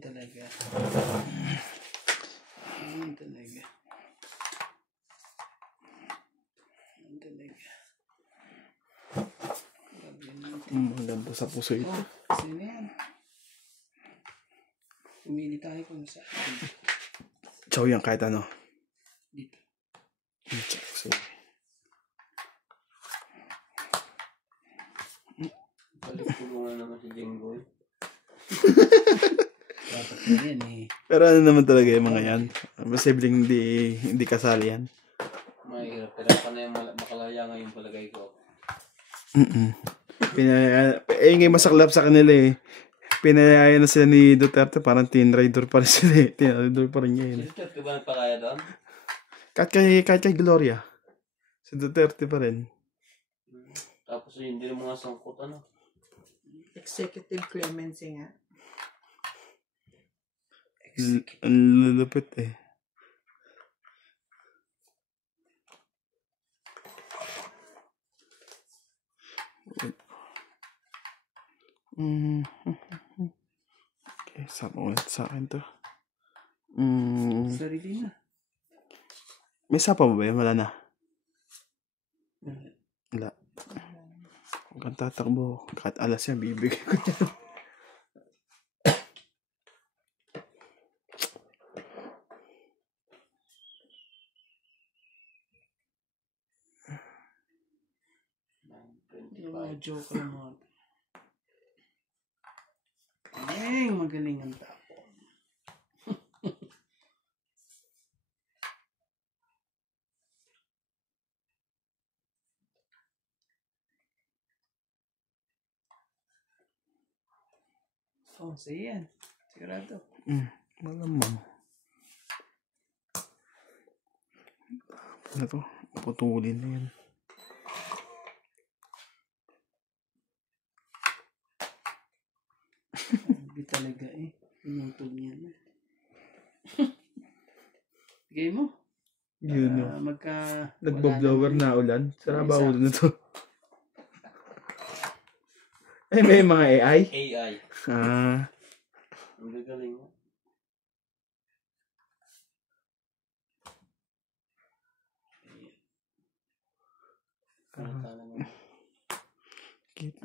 Talaga. Talaga. Maganda sa puso ito. Kasi na yan. Pumili tayo kung saan. Chow yan kahit ano. Dito. Sorry. Balik tulungan naman si Jenggoy. Dapat na yan eh. Pero ano naman talaga yung mga yan. Posibleng hindi kasali yan. Mahirap. Pero pa na yung makalaya ngayon palagay ko. Yung masaklap sa kanila eh. Pinayaya na sila ni Duterte, parang teen rider pa rin sila eh. Teen rider pa rin niya yun. Si Duterte ba nagpakaya doon? Kahit kay Gloria. Si Duterte pa rin. Tapos yun din yung mga sangkot ano. Executive clemency nga. Ang lulupit eh. Okay, sama ulit sa akin to. Sarili na. May sapa mo ba yun? Wala na. Wala. Huwag kang tatakbo. Kahit alas yan, bibigay ko yan. Yung mga joke lang mga. Ay, magaling ang tao. Oh, sige yan. Sigurado. Malamang. Ano to? Putulin na yan. Hindi talaga eh. Pinutol niya na. Bigay mo. Yun no. Magka... Nagbablower wala na ulan. Sarap ba Isa. ulan na to? Ay, may mga AI? AI. Ah. Ang gagaling mo. Kala mo.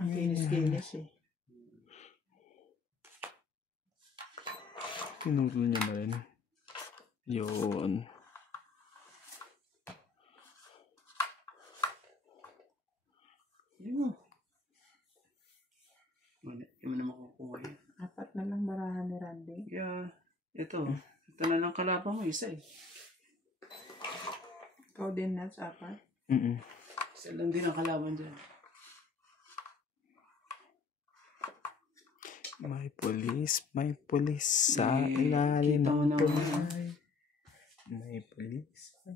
Ang kinis-kinis eh. Pinutol niya na rin. Yun. Yun mo. Hindi mo na makukuha yan. 4 na lang barahan ni Randy. Yeah. Ito. Ito na lang kalaban mo. Isa eh. Ikaw din na sa 4. Isa lang din ang kalaban dyan. May pulis sa Eh, ilalim kita mo ng naman. tulay. May pulis sa...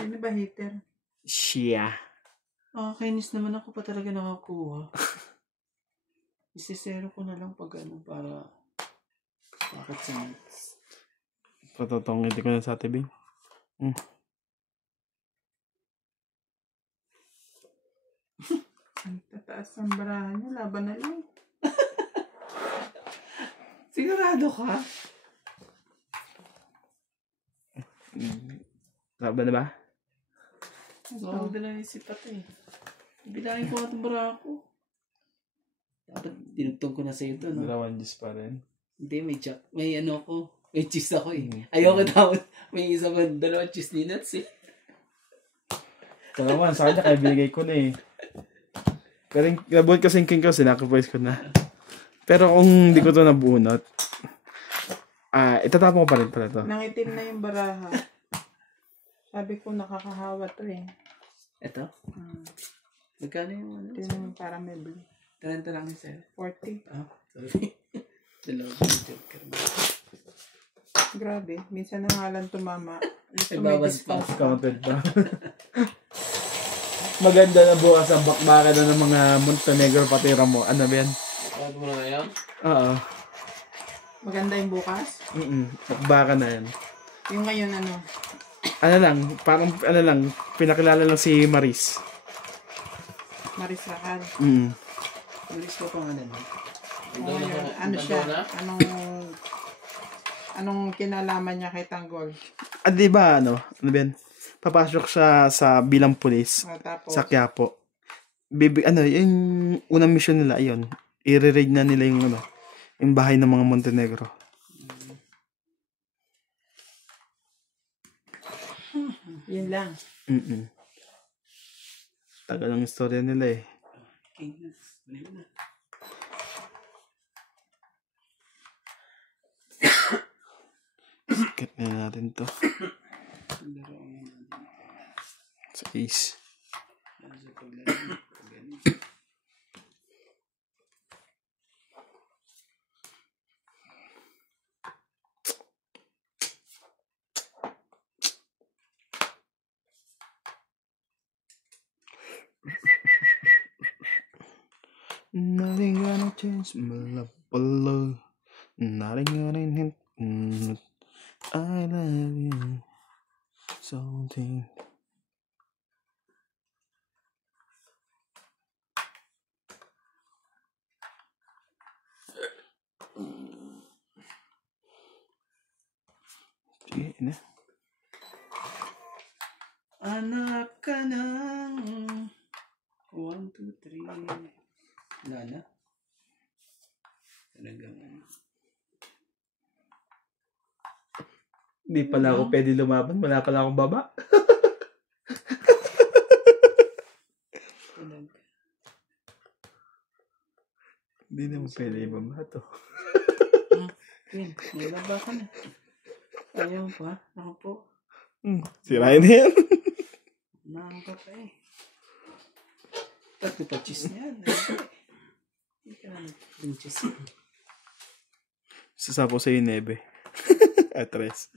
Sino ba hater? Siya. Kainis naman ako pa talaga nakakuha. Isisero ko na lang pag ano para bakit sa Patotong hindi ko na sa tibing. Ang tataas ng barahan niya. Laban na lang. Sigurado ka? Laban na ba? Oo, dala yung sipat eh. Bilangin ko nga itong bara ko. Dapat dinugtong ko na sa'yo ito, no? Dalawan Diyos pa rin. Hindi, may ano ako. May cheese ako eh. Ayoko dapat. May isa pa, 2 cheese ni nuts eh. Dalawan, sa kanya kaya binigay ko na eh. Pero nabuhat kasi yung king ko, sinacrifice ko na. Pero kung hindi ko to nabunot, itatapon ko pa rin pala to. Nangitim na yung baraha. Sabi ko nakakahawa to eh. Ito? Magkano yung ano? Ito yung para may blue. 30 lang yung sa'yo. 40. Sorry. Dalawa joke ka naman. Grabe. Minsan na nga lang tumama. Ay, bawas pa. Discounted pa. Maganda na bukas ang bakbakan na ng mga Montenegro patira mo. Ano ba yan? Pagod mo na ngayon? Oo. Maganda yung bukas. Bakbakan na yan. Yung ngayon ano. Ano lang, parang ano lang, pinakilala lang si Maris. Maris Racal. Malis ko pang ano. Oo, yun. Ano siya? Anong kinalaman niya kay Tanggol? Di ba ano ba yan? Papasok siya sa bilang pulis Tapos, sa Quiapo. Yung unang mission nila, ayun. I-raid na nila yung bahay ng mga Montenegro. yun lang. Tagal ng istorya nila eh. King na. Balik na. Skip na natin to. Laro ang natin. Sa ace. Yan sa paglaro. Ganun. Nothing gonna change my love for love. Nothing gonna hit. I love you. Something. Sige, na. Anak ka ng 1, 2, 3. Wala na. Talagang ano. Hindi pala ako pwede lumaban. Wala pala akong baba. Talaga. Hindi naman pwede ibaba to. Yun, may laba ka na. Ayaw pa. Ako po. Sirain na yan. Nakaka pa eh. Tatlo pa cheese na yan. Hindi ka na yung cheese. Sasapo sa'yo yung nebe. Atres.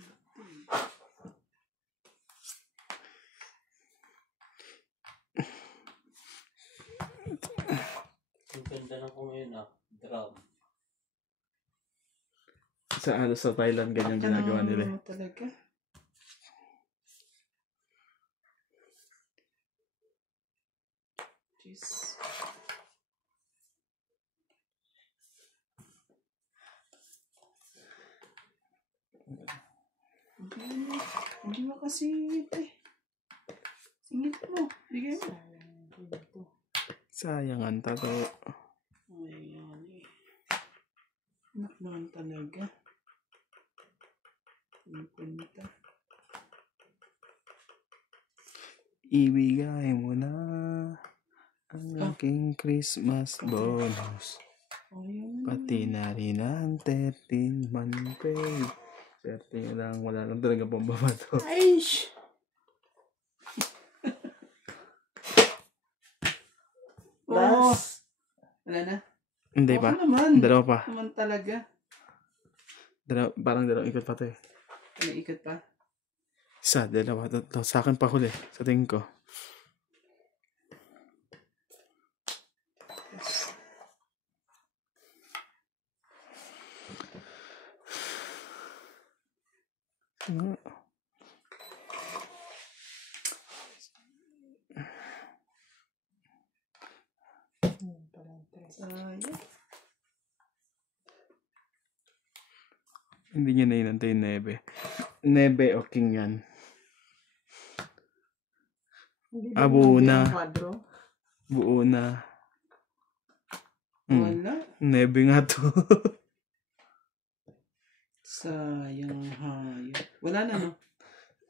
Ang ganda na ko ngayon drum. Sa Thailand, ganyan ginagawa nila. Ano talaga? Cheese. Hindi mo kasi singit mo. Bigay mo. Sayangan tato. Ayan eh. Anak naman talaga. Ang punta. Ibigay mo na ang aking Christmas bonus. Ayan. Pati na rin ang 13 month pay. Swerte nyo lang, wala lang talaga pambaba to. Aish! Last. Wala na? Hindi Baka pa. naman. Dalawa pa. Naman talaga. Parang dalawang ikot pa to eh. May ikot pa. Isa, dalawa, tatlo. Sa akin pa huli. Sa tingin ko. Sayang. Hindi niya nainantay yung nebe. Nebe o king yan. Buo na. Buo na. Wala. Nebe nga to. Sayang hayop. Wala na, no?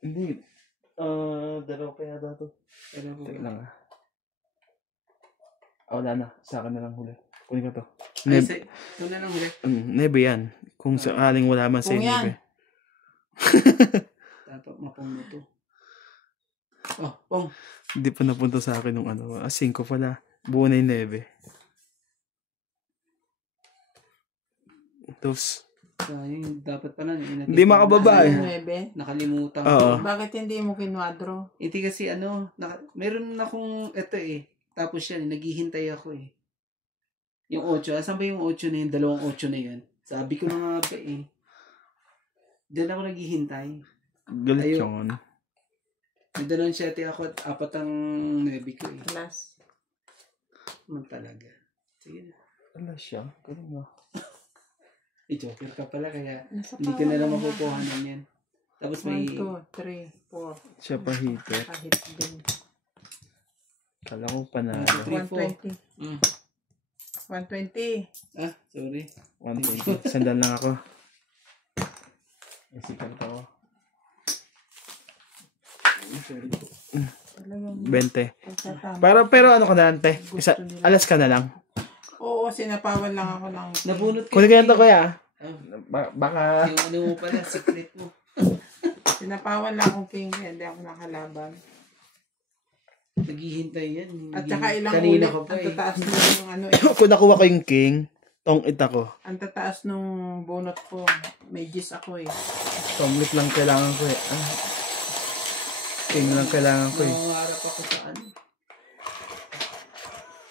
Hindi. Dalawa pa yata to. Teka lang wala na. Sa akin na lang huli. Kunin ko to. Ay, ito na lang huli. Nebe yan. Kung sakaling wala man sa'yo Kung yan. nebe. Dapat mapong mo to. Oh, pong. Hindi pa napunta sa akin nung 5 pala. Buo na yung nebe. Tapos, Sayang, dapat pala. hindi makababa eh. 9. Nakalimutan Oo. ko. Bakit hindi mo kinwadro? Hindi kasi meron akong, ito eh. Tapos yan, naghihintay ako eh. Yung 8. Asan ba yung 8 na yun? 2 8 na yan. Sabi ko na nga ba eh. Diyan ako naghihintay. Galit Ayaw. yun. May 7 ako at 4 ang nebi ko eh. Plus. Naman talaga. Sige na. Wala siya. Galing mo. Joker ka pala kaya Nasa hindi ko na lang makukuhanan yan. Tapos 1, may 2, 3, 4. Siya pa hitter. Kahit din. Kala ko panalo. 3, 4. 120. 120. Sorry. 120. Sandal lang ako. Isikan ko. Talagang 20. pagkatama. Pero ano ka na, ante? Alas ka na lang. Oo, sinapawan lang ako ng... Nabunot Kunin ko yan to, kuya. Ah, Baka... yung ano mo pala, secret mo. Sinapawan lang akong king, hindi ako nakalaban. Naghihintay yan. At saka ilang Kanina ulit, ka pa ang eh. tataas nung ano eh. Kung nakuha ko yung king, tong ita ko. Ang tataas nung bunot ko. May gis ako eh. Tomlit lang kailangan ko eh. King lang kailangan ko eh. Nangangarap ako sa ano.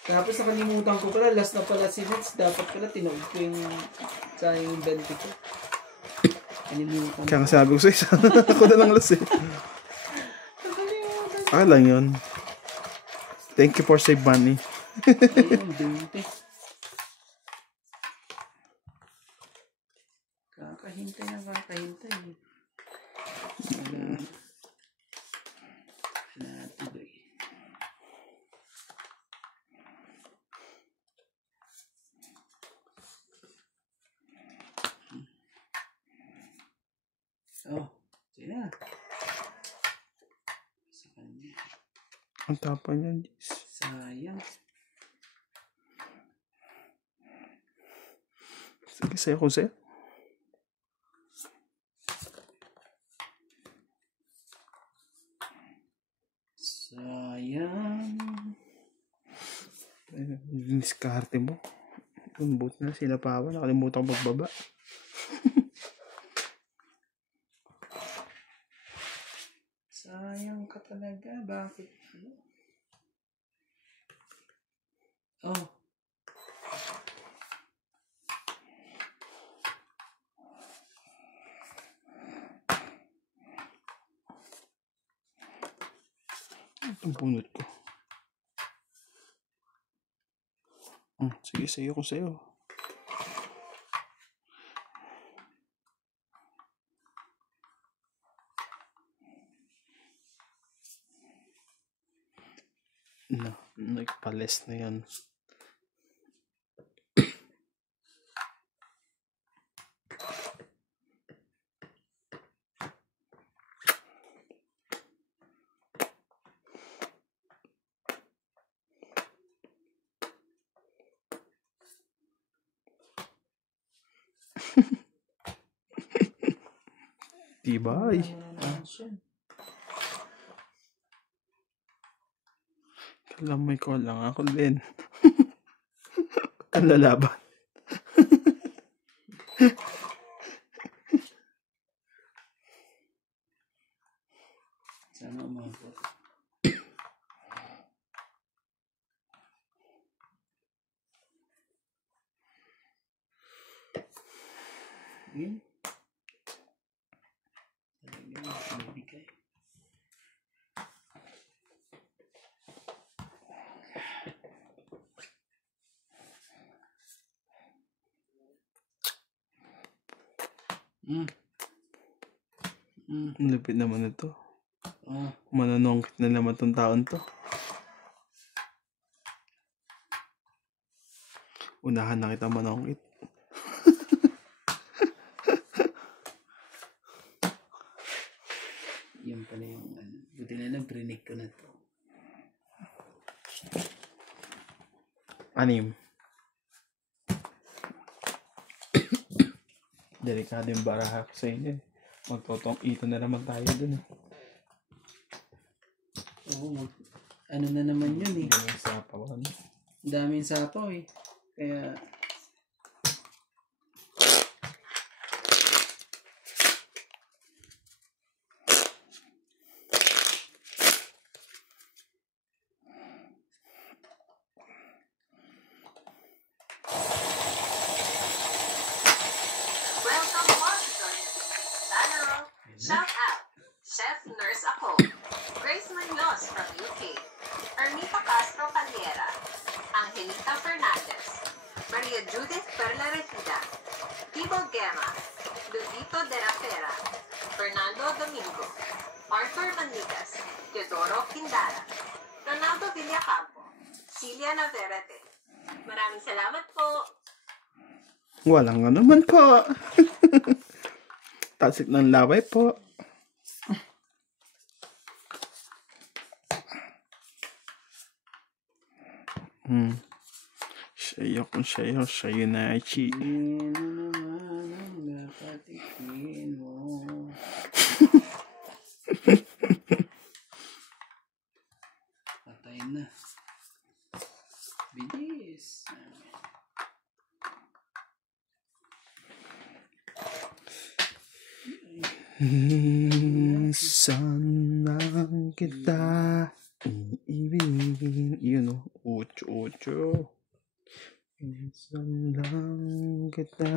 Tapos nakalimutan ko pala, last na pala si Nets. Dapat pala tinawag ko yung sayang yung 20 ko. Kalimutan Kaya nga sabi ko sa isa, ako na lang alas eh. Ah lang yun. Thank you for save money. Ayun, 20. Kakahintay na kakahintay. Natuloy. Oh, sige na. Sa kanya. Ang tapa niya. Sayang. Kasi ako sa'yo. Sayang. Diskarte mo. Ang buti na sinapawan. Nakalimutan ko magbaba. Sayang ka talaga. Bakit? Oh. Ang bunot ko. Sige, sa'yo ko sa'yo. Nagpales na yan. Tibay. Kalamay ko lang ako din. Ang lalaban. Sana umabot. Yun. Talaga, mabigay. Ang lupit naman ito. Oh. Mananongkit na naman tong taon to. Unahan na kita manongkit. Yan pala yung buti na nag-brinig ko na to. Anim. Delikado yung baraha ko sa inyo. Magtotong ito na naman tayo dun. Oo, ano na naman yun eh. Ganun sapaw. Ang daming sapaw eh. Kaya... Welcome po to Channel. Shout out, Chef Nurse Ako, Grace Munoz from UK, Ermita Castro Caldera, Angelita Fernandez, Maria Judith Perla Regida, Tibo Gema, Luzito de la Pera, Fernando Domingo, Arthur Manigas, Teodoro Quindara, Ronaldo Villacampo, Celia Navarrete. Maraming salamat po. Walang ano naman po. Tasik ng laway po. Sa'yo kung sa'yo na Chi. Ano naman ang nakatikin mo? Patay na. Bilis. Saan lang kita iibigin. Yun o. 8-8. Saan lang kita.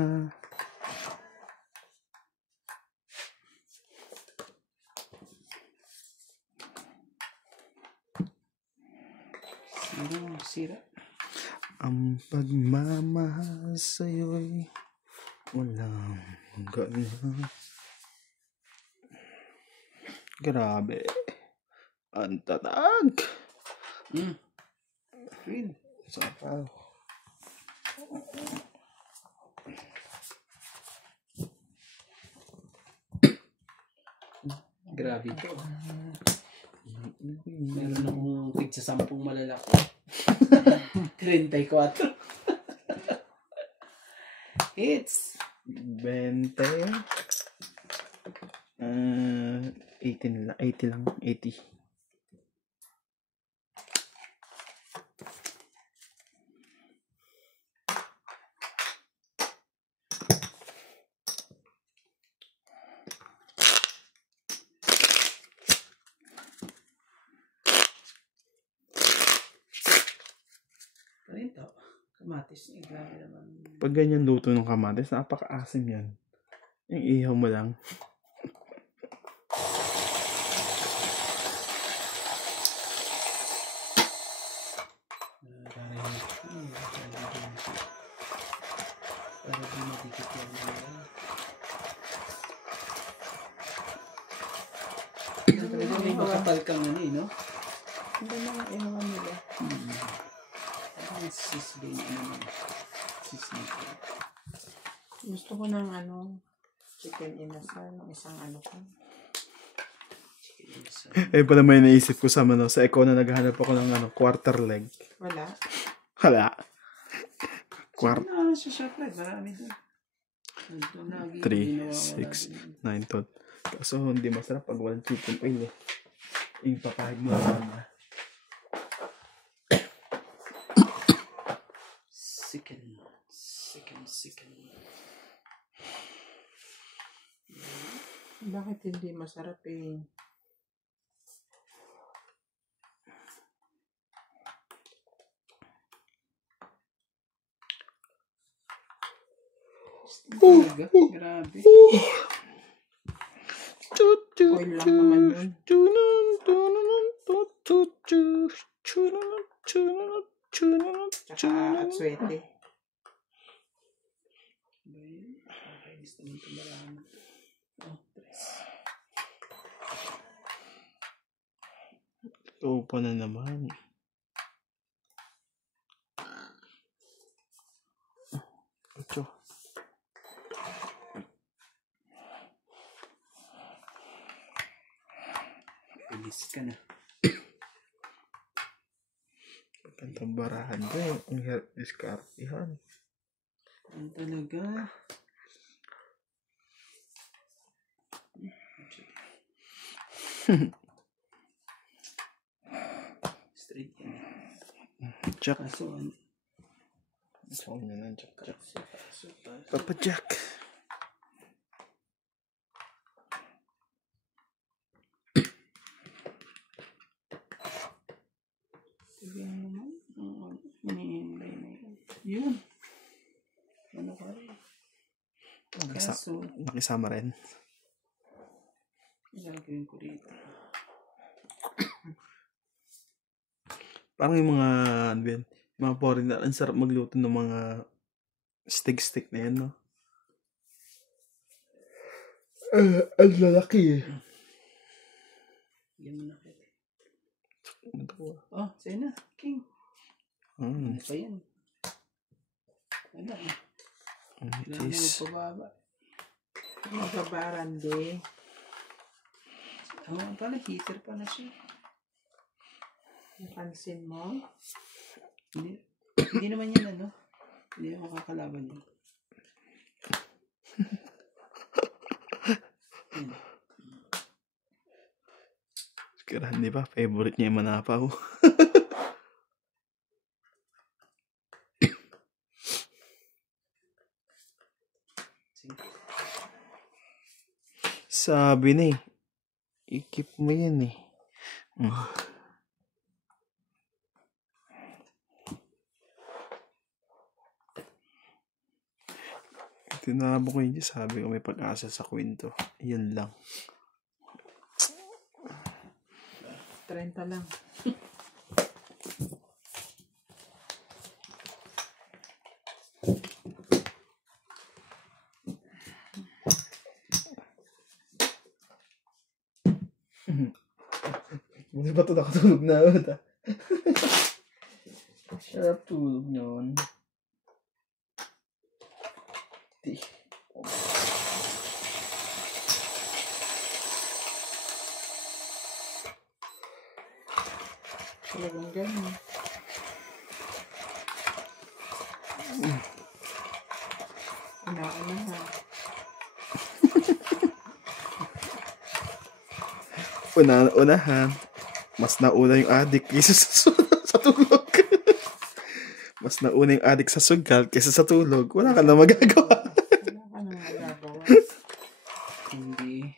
Sira. Ang pagmamahal sa'yo'y walang ganun. Grabe. Ang tatag. Green. Sapaw. Grabe to. Meron akong tig sa 10 malalaki. 34. Hits. 20. 18 lang. 80 lang. 80. Ano yun to? Kamatis. Grabe naman. Pag ganyan luto ng kamatis, napaka-asim yan. Yung ihaw mo lang. Para di matikit yan. Talaga may makapal kang ano eh, no? Hindi naman inuman nila. Ang sisling, ano naman. Sisling. Gusto ko ng ano, chicken inasal, ng isang ano ko. Eh, pala may naisip ko sa Eco na naghahanap ako ng quarter leg. Wala. Hala. Quart Ano sa shopline? Marami doon. 3, 6, 9, 12. Kaso hindi masarap pag walang chicken oil eh. Yung papahid mo naman. Sicken. Bakit hindi masarap eh? Talaga? Grabe. Oil lang naman yun. Tsaka atswete. Nakakainis naman ito marami. Oh, tres. Oo pa na naman. Ito. Bilis ka na. Pagkantang barahan ko yung ang hirap diskartihan. Ano talaga? Straight yan. Jack. Kaso ano? Saan na lang, Jack. Kaso Papa Jack. Tignan naman. Hinihintay na yun. Yun. Ano ka rin? Kaso, Nakisama rin. gagawin ko rito. Parang yung mga, ano ba yan, mga foreigner, ang sarap magluto ng mga stick na yan, no? Ang lalaki eh. Yan mo na kita. Oh, sa'yo na. King. Ano pa yan? Wala eh. Kailangan mo magpababa. Magbabarande. Oh, pala heater pa na siya. Napansin mo? Hindi naman yan ano. Hindi naman makakalaban yan. Kirahan, di ba? Favorite niya yung manapaw. Sabi na eh. I-keep mo yan eh. Tinabo ko yun. Sabi ko may pag-asa sa kwento. Yun lang. 30 lang. Muna ba ito nakatulog na agad ah? Sarap tulog nyon. Talagang ganun. Inaanahan. Unahan. Mas nauna yung adik kaysa sa tulog. Mas nauna yung adik sa sugal kaysa sa tulog. Wala ka na magagawa. Wala ka nang magagawa. Hindi.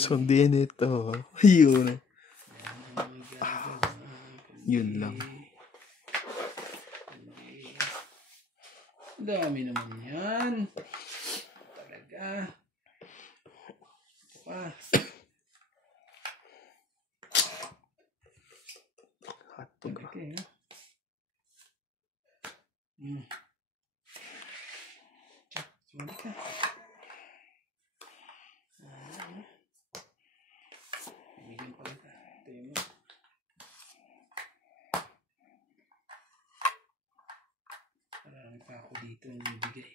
Sundin ito. Yun. Yun lang. Dami naman yan. Talaga. Ito pa. Hotdog. Okay. Sumali ka. Bigyan pa kita. Ito yun. Marami pa ako dito ang bibigay.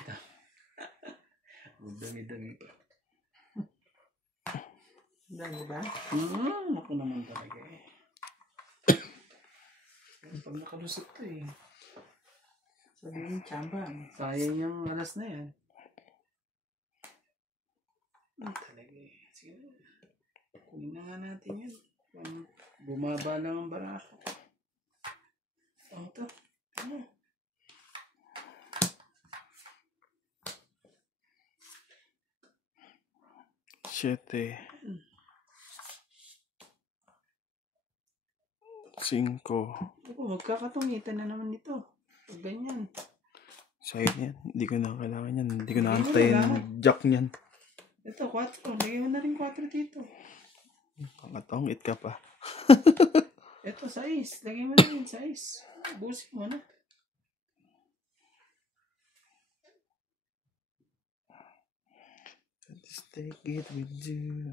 Ito. Ang dami-dami pa. Dami ba? Ako naman talaga eh. Pag nakalusot to eh. Sabihin, tsamba. Sayang yung alas na yan. Talaga eh. Sige na. Kunin na nga natin yan. Bumaba lang ang barako. Ito. Ano? Siyete. 5. Magkakatungitan na naman ito. Pag ganyan. Sa'yo yan. Hindi ko na kailangan yan. Hindi ko na antayin jack niyan. Ito, 4. Lagyan mo na rin 4 dito. Pangatongit ka pa. Ito, 6. Lagyan mo na rin 6. Busin mo na. Just take it with you.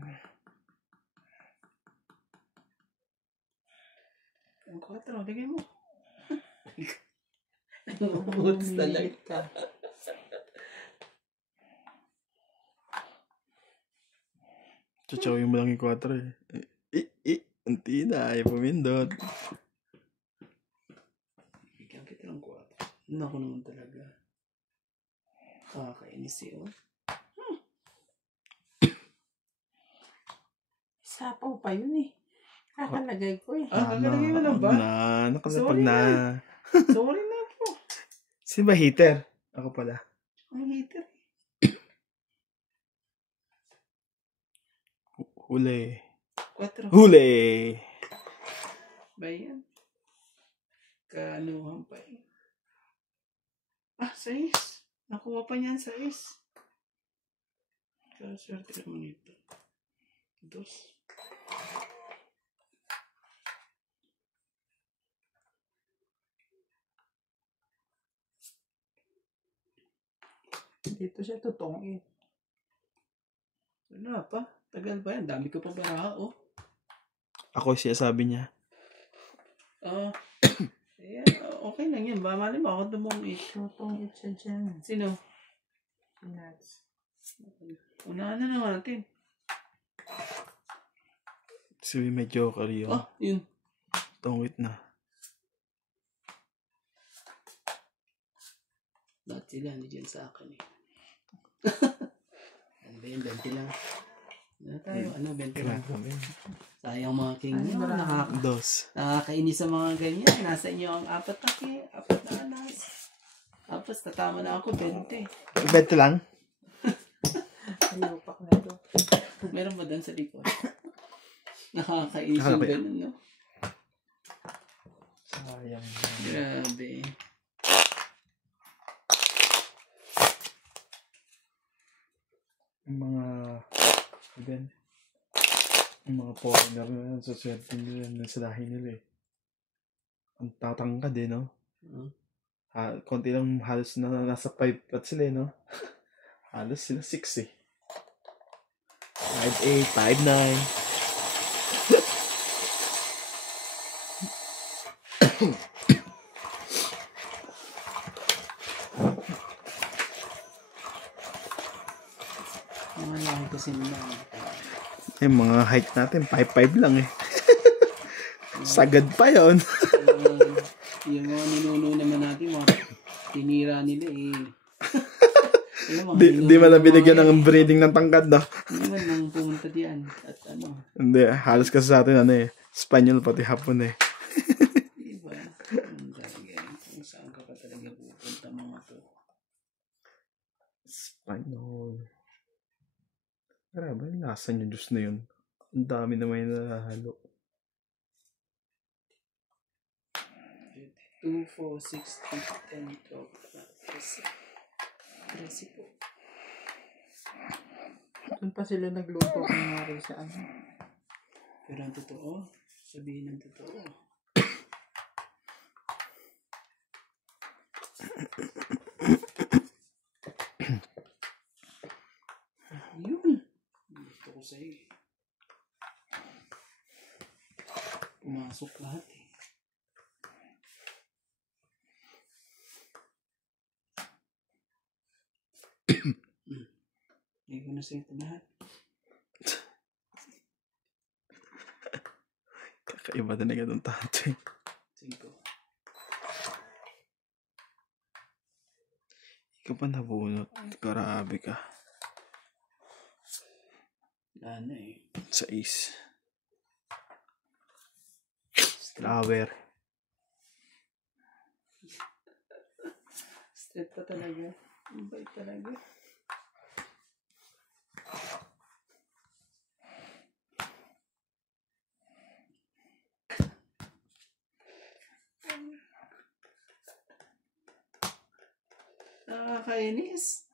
Ang 4. Lagyan mo. Nanguuts talaga. ka. Tsatsawin mo lang yung 4 eh. Unti na. Ayaw pumindot. Bigyan kita ng 4. Naku naman talaga. Kakainis eh. Oh. Sapaw pa yun eh. Kakalagay ko eh. Kakalagay mo lang ba? Nakalapag Sorry na. Sorry na po. Sino ba heater? Ako pala. Ang heater. Huli. 4. Huli! Ba yan? Kaanuhan pa eh. 6. Nakuha pa niyan 6. Kaswerte naman ito. 2. Dito siya tutongin. Wala pa. Tagal pa yan. Dami ko pa baraha, oh. Ako siya sabi niya. Okay lang yan. Mali mo ako dumong Tutongin siya dyan. Sino? Nuts. Unahan na naman natin. Sabi may joker yun. Yun. Tongit na. Lahat sila, hindi dyan sa akin eh. Ano ba yun? 20 lang. Ano tayo? 20 lang. Sayang mga king nyo. Nakakainis sa mga ganyan. Nasa inyo ang 4 na king. 4 na anas. Tapos tatama na ako 20. 20 lang? Lupak na ito. Meron ba doon sa likod? Nakakainis yung ganun, no? Sayang. Grabe. Yung mga foreigner na sa swerte nila na sa lahi nila eh. Ang tatangkad eh, no? Konti lang halos na nasa 5 at sila eh, no? Halos sila 6 eh. 5'8", 5'9". Mga laki kasi nila. Yung mga height natin, 5'5" lang eh. Sagad pa yon. Yung mga ninuno naman natin, mga tinira nila eh. Alam mo, Di man na binigyan ng breeding ng tangkad, no? Hindi man nang pumunta diyan. At ano, Hindi, halos kasi sa atin, Espanyol pati Hapon eh. diba? Ang talaga. Kung saan ka pa talaga pupunta mga to. Espanyol. Grabe, yung lasa niyo, Diyos na yun. Ang dami naman yung nahalo. 2, 4, 6, 8, 10, 12, 13 po. Doon pa sila nagluto kunwari sa ano. Pero ang totoo, sabihin ng totoo. Yun. Gusto ko sa'yo eh. Pumasok lahat eh. Hindi ko na sa'yo ito lahat. Kakaiba talaga itong tato eh. 5. Ikaw pa nabunot. Grabe ka. Wala na eh. Sa is. Flower. Straight pa talaga. Ang bait talaga. Nakakainis.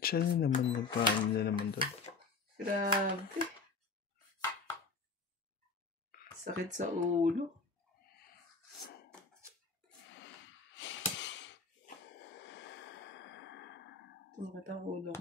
Siya na naman nagpaano na naman doon. Grabe. Sakit sa ulo. Tumakit ang ulo.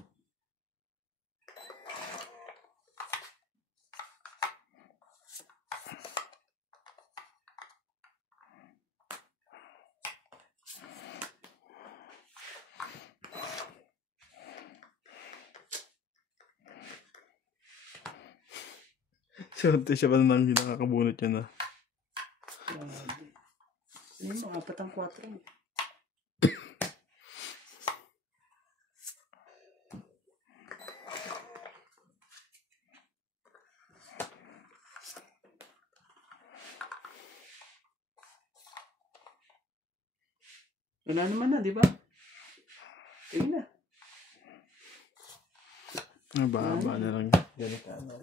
Swerte siya pa nang nakakabunot niya na. Grabe. Ano yung mga 4 ang 4 eh. Wala naman na, di ba? Tingin na. Mababa na lang. Delikado.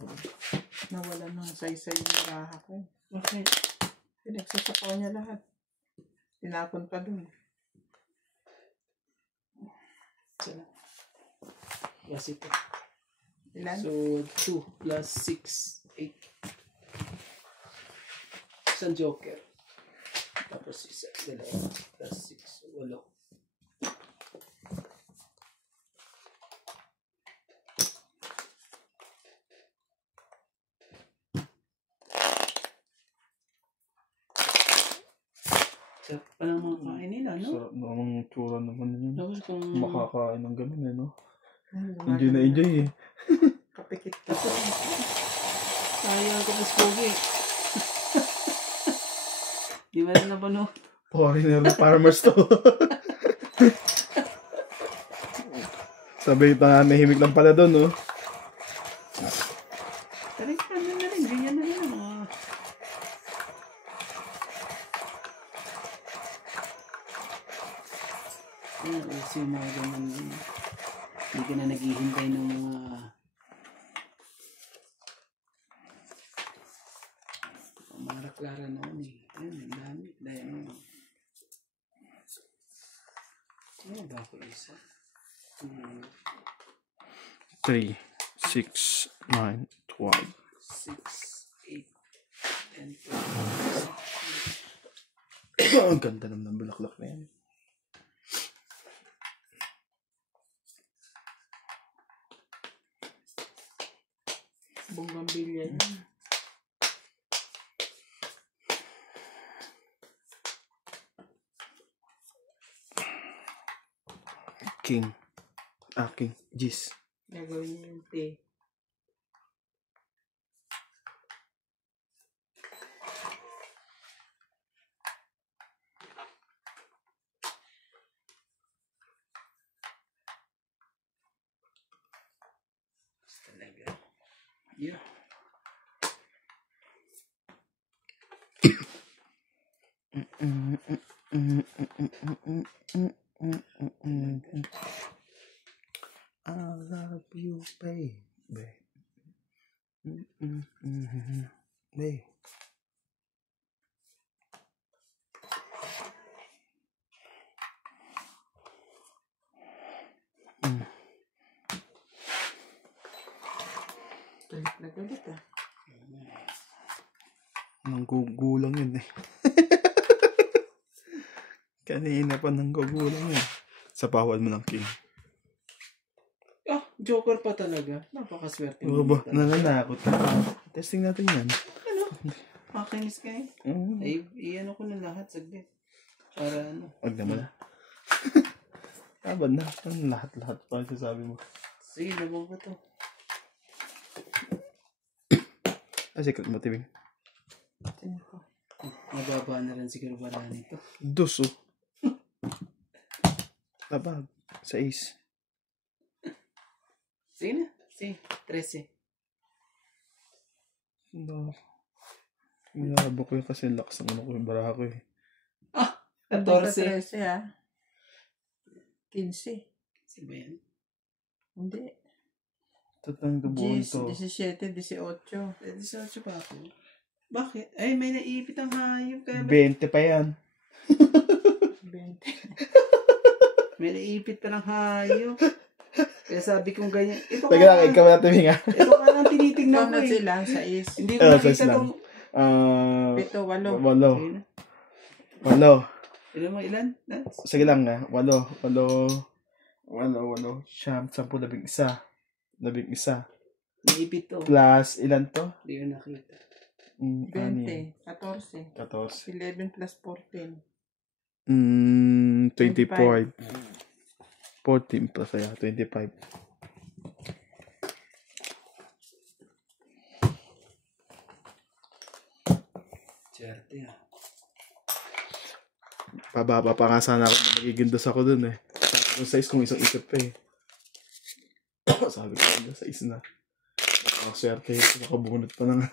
Nawala ng saysay yung raha ko. Okay. Pinagsasapaw niya lahat. Tinapon pa dun. Sana. Plus ito. Ilan? So, 2 plus 6, 8. Isang joker. Tapos isa, 2 plus 6, 8. Sarap pa ng mga kain nila, no? Sarap namang tsura naman yun. Tapos kung... Makakain ng ganun eh, no? Ay, Enjoy na enjoy eh. Kapikit ka. Sayang ko mas pogi. Di ba na ba, no? Foreigner na farmers to. Sabi na nahimik lang pala doon, no? Talaga na rin, ganyan na rin. Kasi yung mga ganyan, hindi ka na naghihintay ng mga raklara noon eh. Ayun, ang dami. Dahil ano. Ano ba ako isa? 3, 6, 9, 12. 6, 8, and 12. Ang ganda naman ng bulaklak na yan. Bonggambilya yun. King. King. Gis. Gagawin niya yung tea. I love you, baby. Babe. Galit na galit ah. Nanggugulang yun eh. Kanina pa nanggugulang yun. Sa bawal mo ng king. Ah, joker pa talaga. Napakaswerte Oo ba? Nananakot ka. Testing natin yan. Ano? Makinis ka eh. Mm. Ay, i-ano ko na lahat saglit. Para ano. Wag naman. Laban na. Ang lahat-lahat pa ang sasabi mo. Sige, labang ko to. Ah, secret mo, Tibing. Tingnan ko. Mababa na rin siguro ba na nito. Dos, oh. Labag. Sa ace. Sige na. Sige, 13. No. Inarabo ko yun kasi lakas ng ano ko yung baraha ko eh. Ah, Hindi ba 14. 13 ah? 15. Sige ba yan? Hindi. Tatang dubuon to. 17, 18. 18 pa ako. Bakit? Ay, may naipit ang hayop. Kaya 20 pa yan. 20. may naipit pa ng hayop. Kaya sabi kong ganyan. Ito Teka lang, ikaw na Tibing ha. Ito ka lang tinitignan ko Ikaw na eh. sila sa is. Hindi ko Size nakita lang. kung... 7, 8. Walo. Sige na. Walo. Ilan mo, ilan? Lance? Sige lang ha. Walo. Siyam, 10, 11. 11. Naipit to. Plus, ilan to? Hindi ko nakita. 20. 14. 14. 11 plus 14. 25. 14 plus kaya, 25. Swerte ah. Pababa pa nga sana ako, magiging dos ako dun eh. Sabi ko size kung isang isip pa eh. Sabi ko na size na. Nakakaswerte yun, nakabunot pa na nga.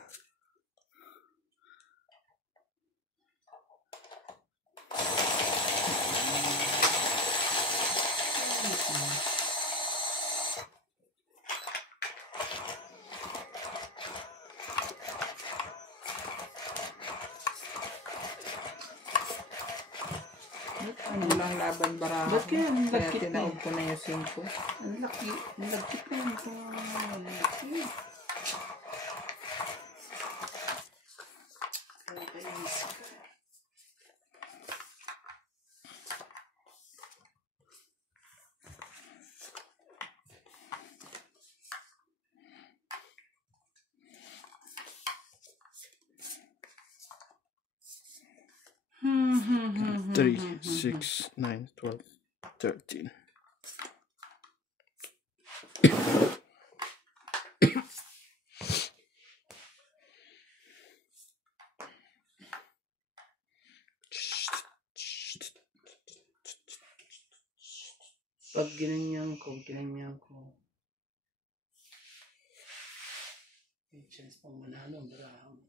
Ano lang laban baraha. Ba't kaya ang Kaya lagkit na tinaog ko na yung 5. Ang laki. Ang lagkit na yun. Ang laki. Kakainis ka. Three, 6, 9, 12, 13. Pag ginanyan ko. May chance pang manalo, barahan.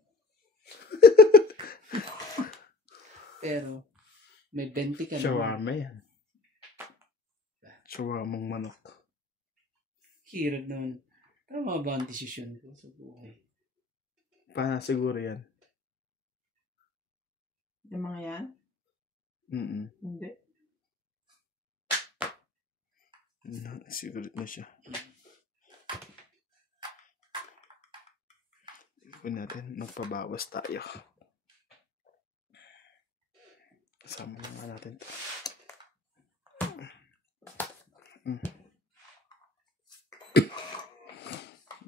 Pero, may 20 ka naman. Shawarma yan. Shawarmang manok. Hirap naman. Tama ba ang desisyon ko sa buhay? Paano siguro yan? Yung mga yan? Hindi. Siguro na siya. Tignan natin, magpabawas tayo. Kasama naman natin to.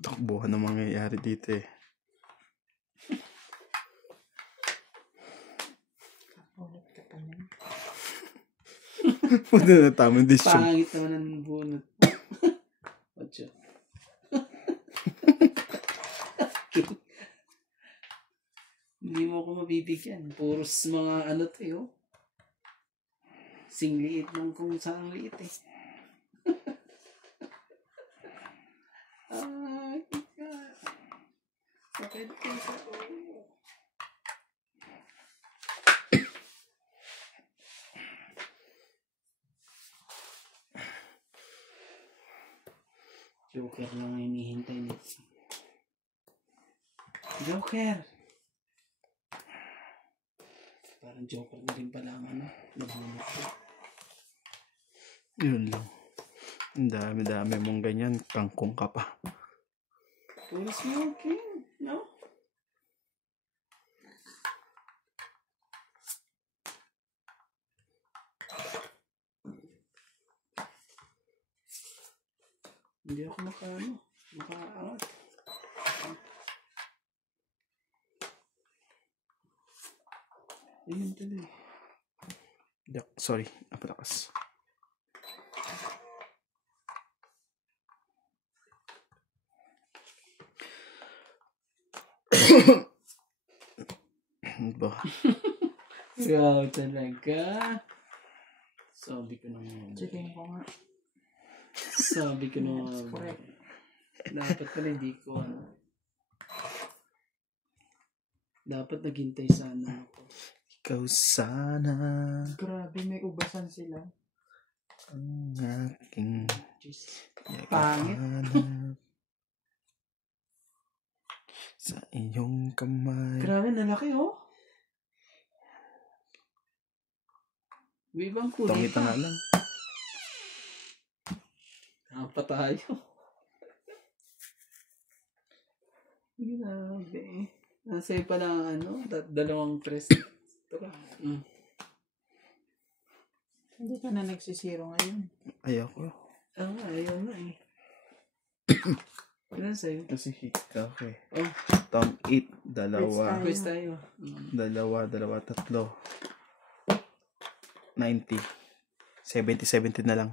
Takbuhan na mangyayari dito eh. Ulit ka pa niyan. Punta na tamang decision. Pangit naman ang bunot. Ocho. Hindi mo ako mabibigyan. Puros mga ano to yun. Singliit ng kung saan liit eh. Ay, God. Sakit ko sa ulo. Joker lang ang hinihintay nito. Joker! Parang Joker na rin pala ang nabunot ko. Yun lang. Ang dami-dami mong ganyan. Kangkong ka pa. Puro smoking, no? Hindi ako makaangat. Ayun tuloy. Sorry, napalakas. Ano ba? Wow, talaga. Sabi ko naman. Chicken ko nga. Sabi ko naman. Correct. Dapat pala hindi ko Dapat naghintay sana ako. Ikaw sana Grabe, may ubasan sila. ang aking Diyos. Pangit. yakapanap sa iyong kamay. Grabe, nalaki oh. May ibang kulay Tangita nga lang. Apa tayo? Grabe. Nasa'yo pala ang dalawang press. Ito ba? Hindi ka na nagsisiro ngayon. Ayoko. Ayaw na eh. Ilan sa'yo? Kasi ikaw eh. Oh, Tong 8, dalawa. quiz tayo. Dalawa, tatlo. 90. 70 na lang.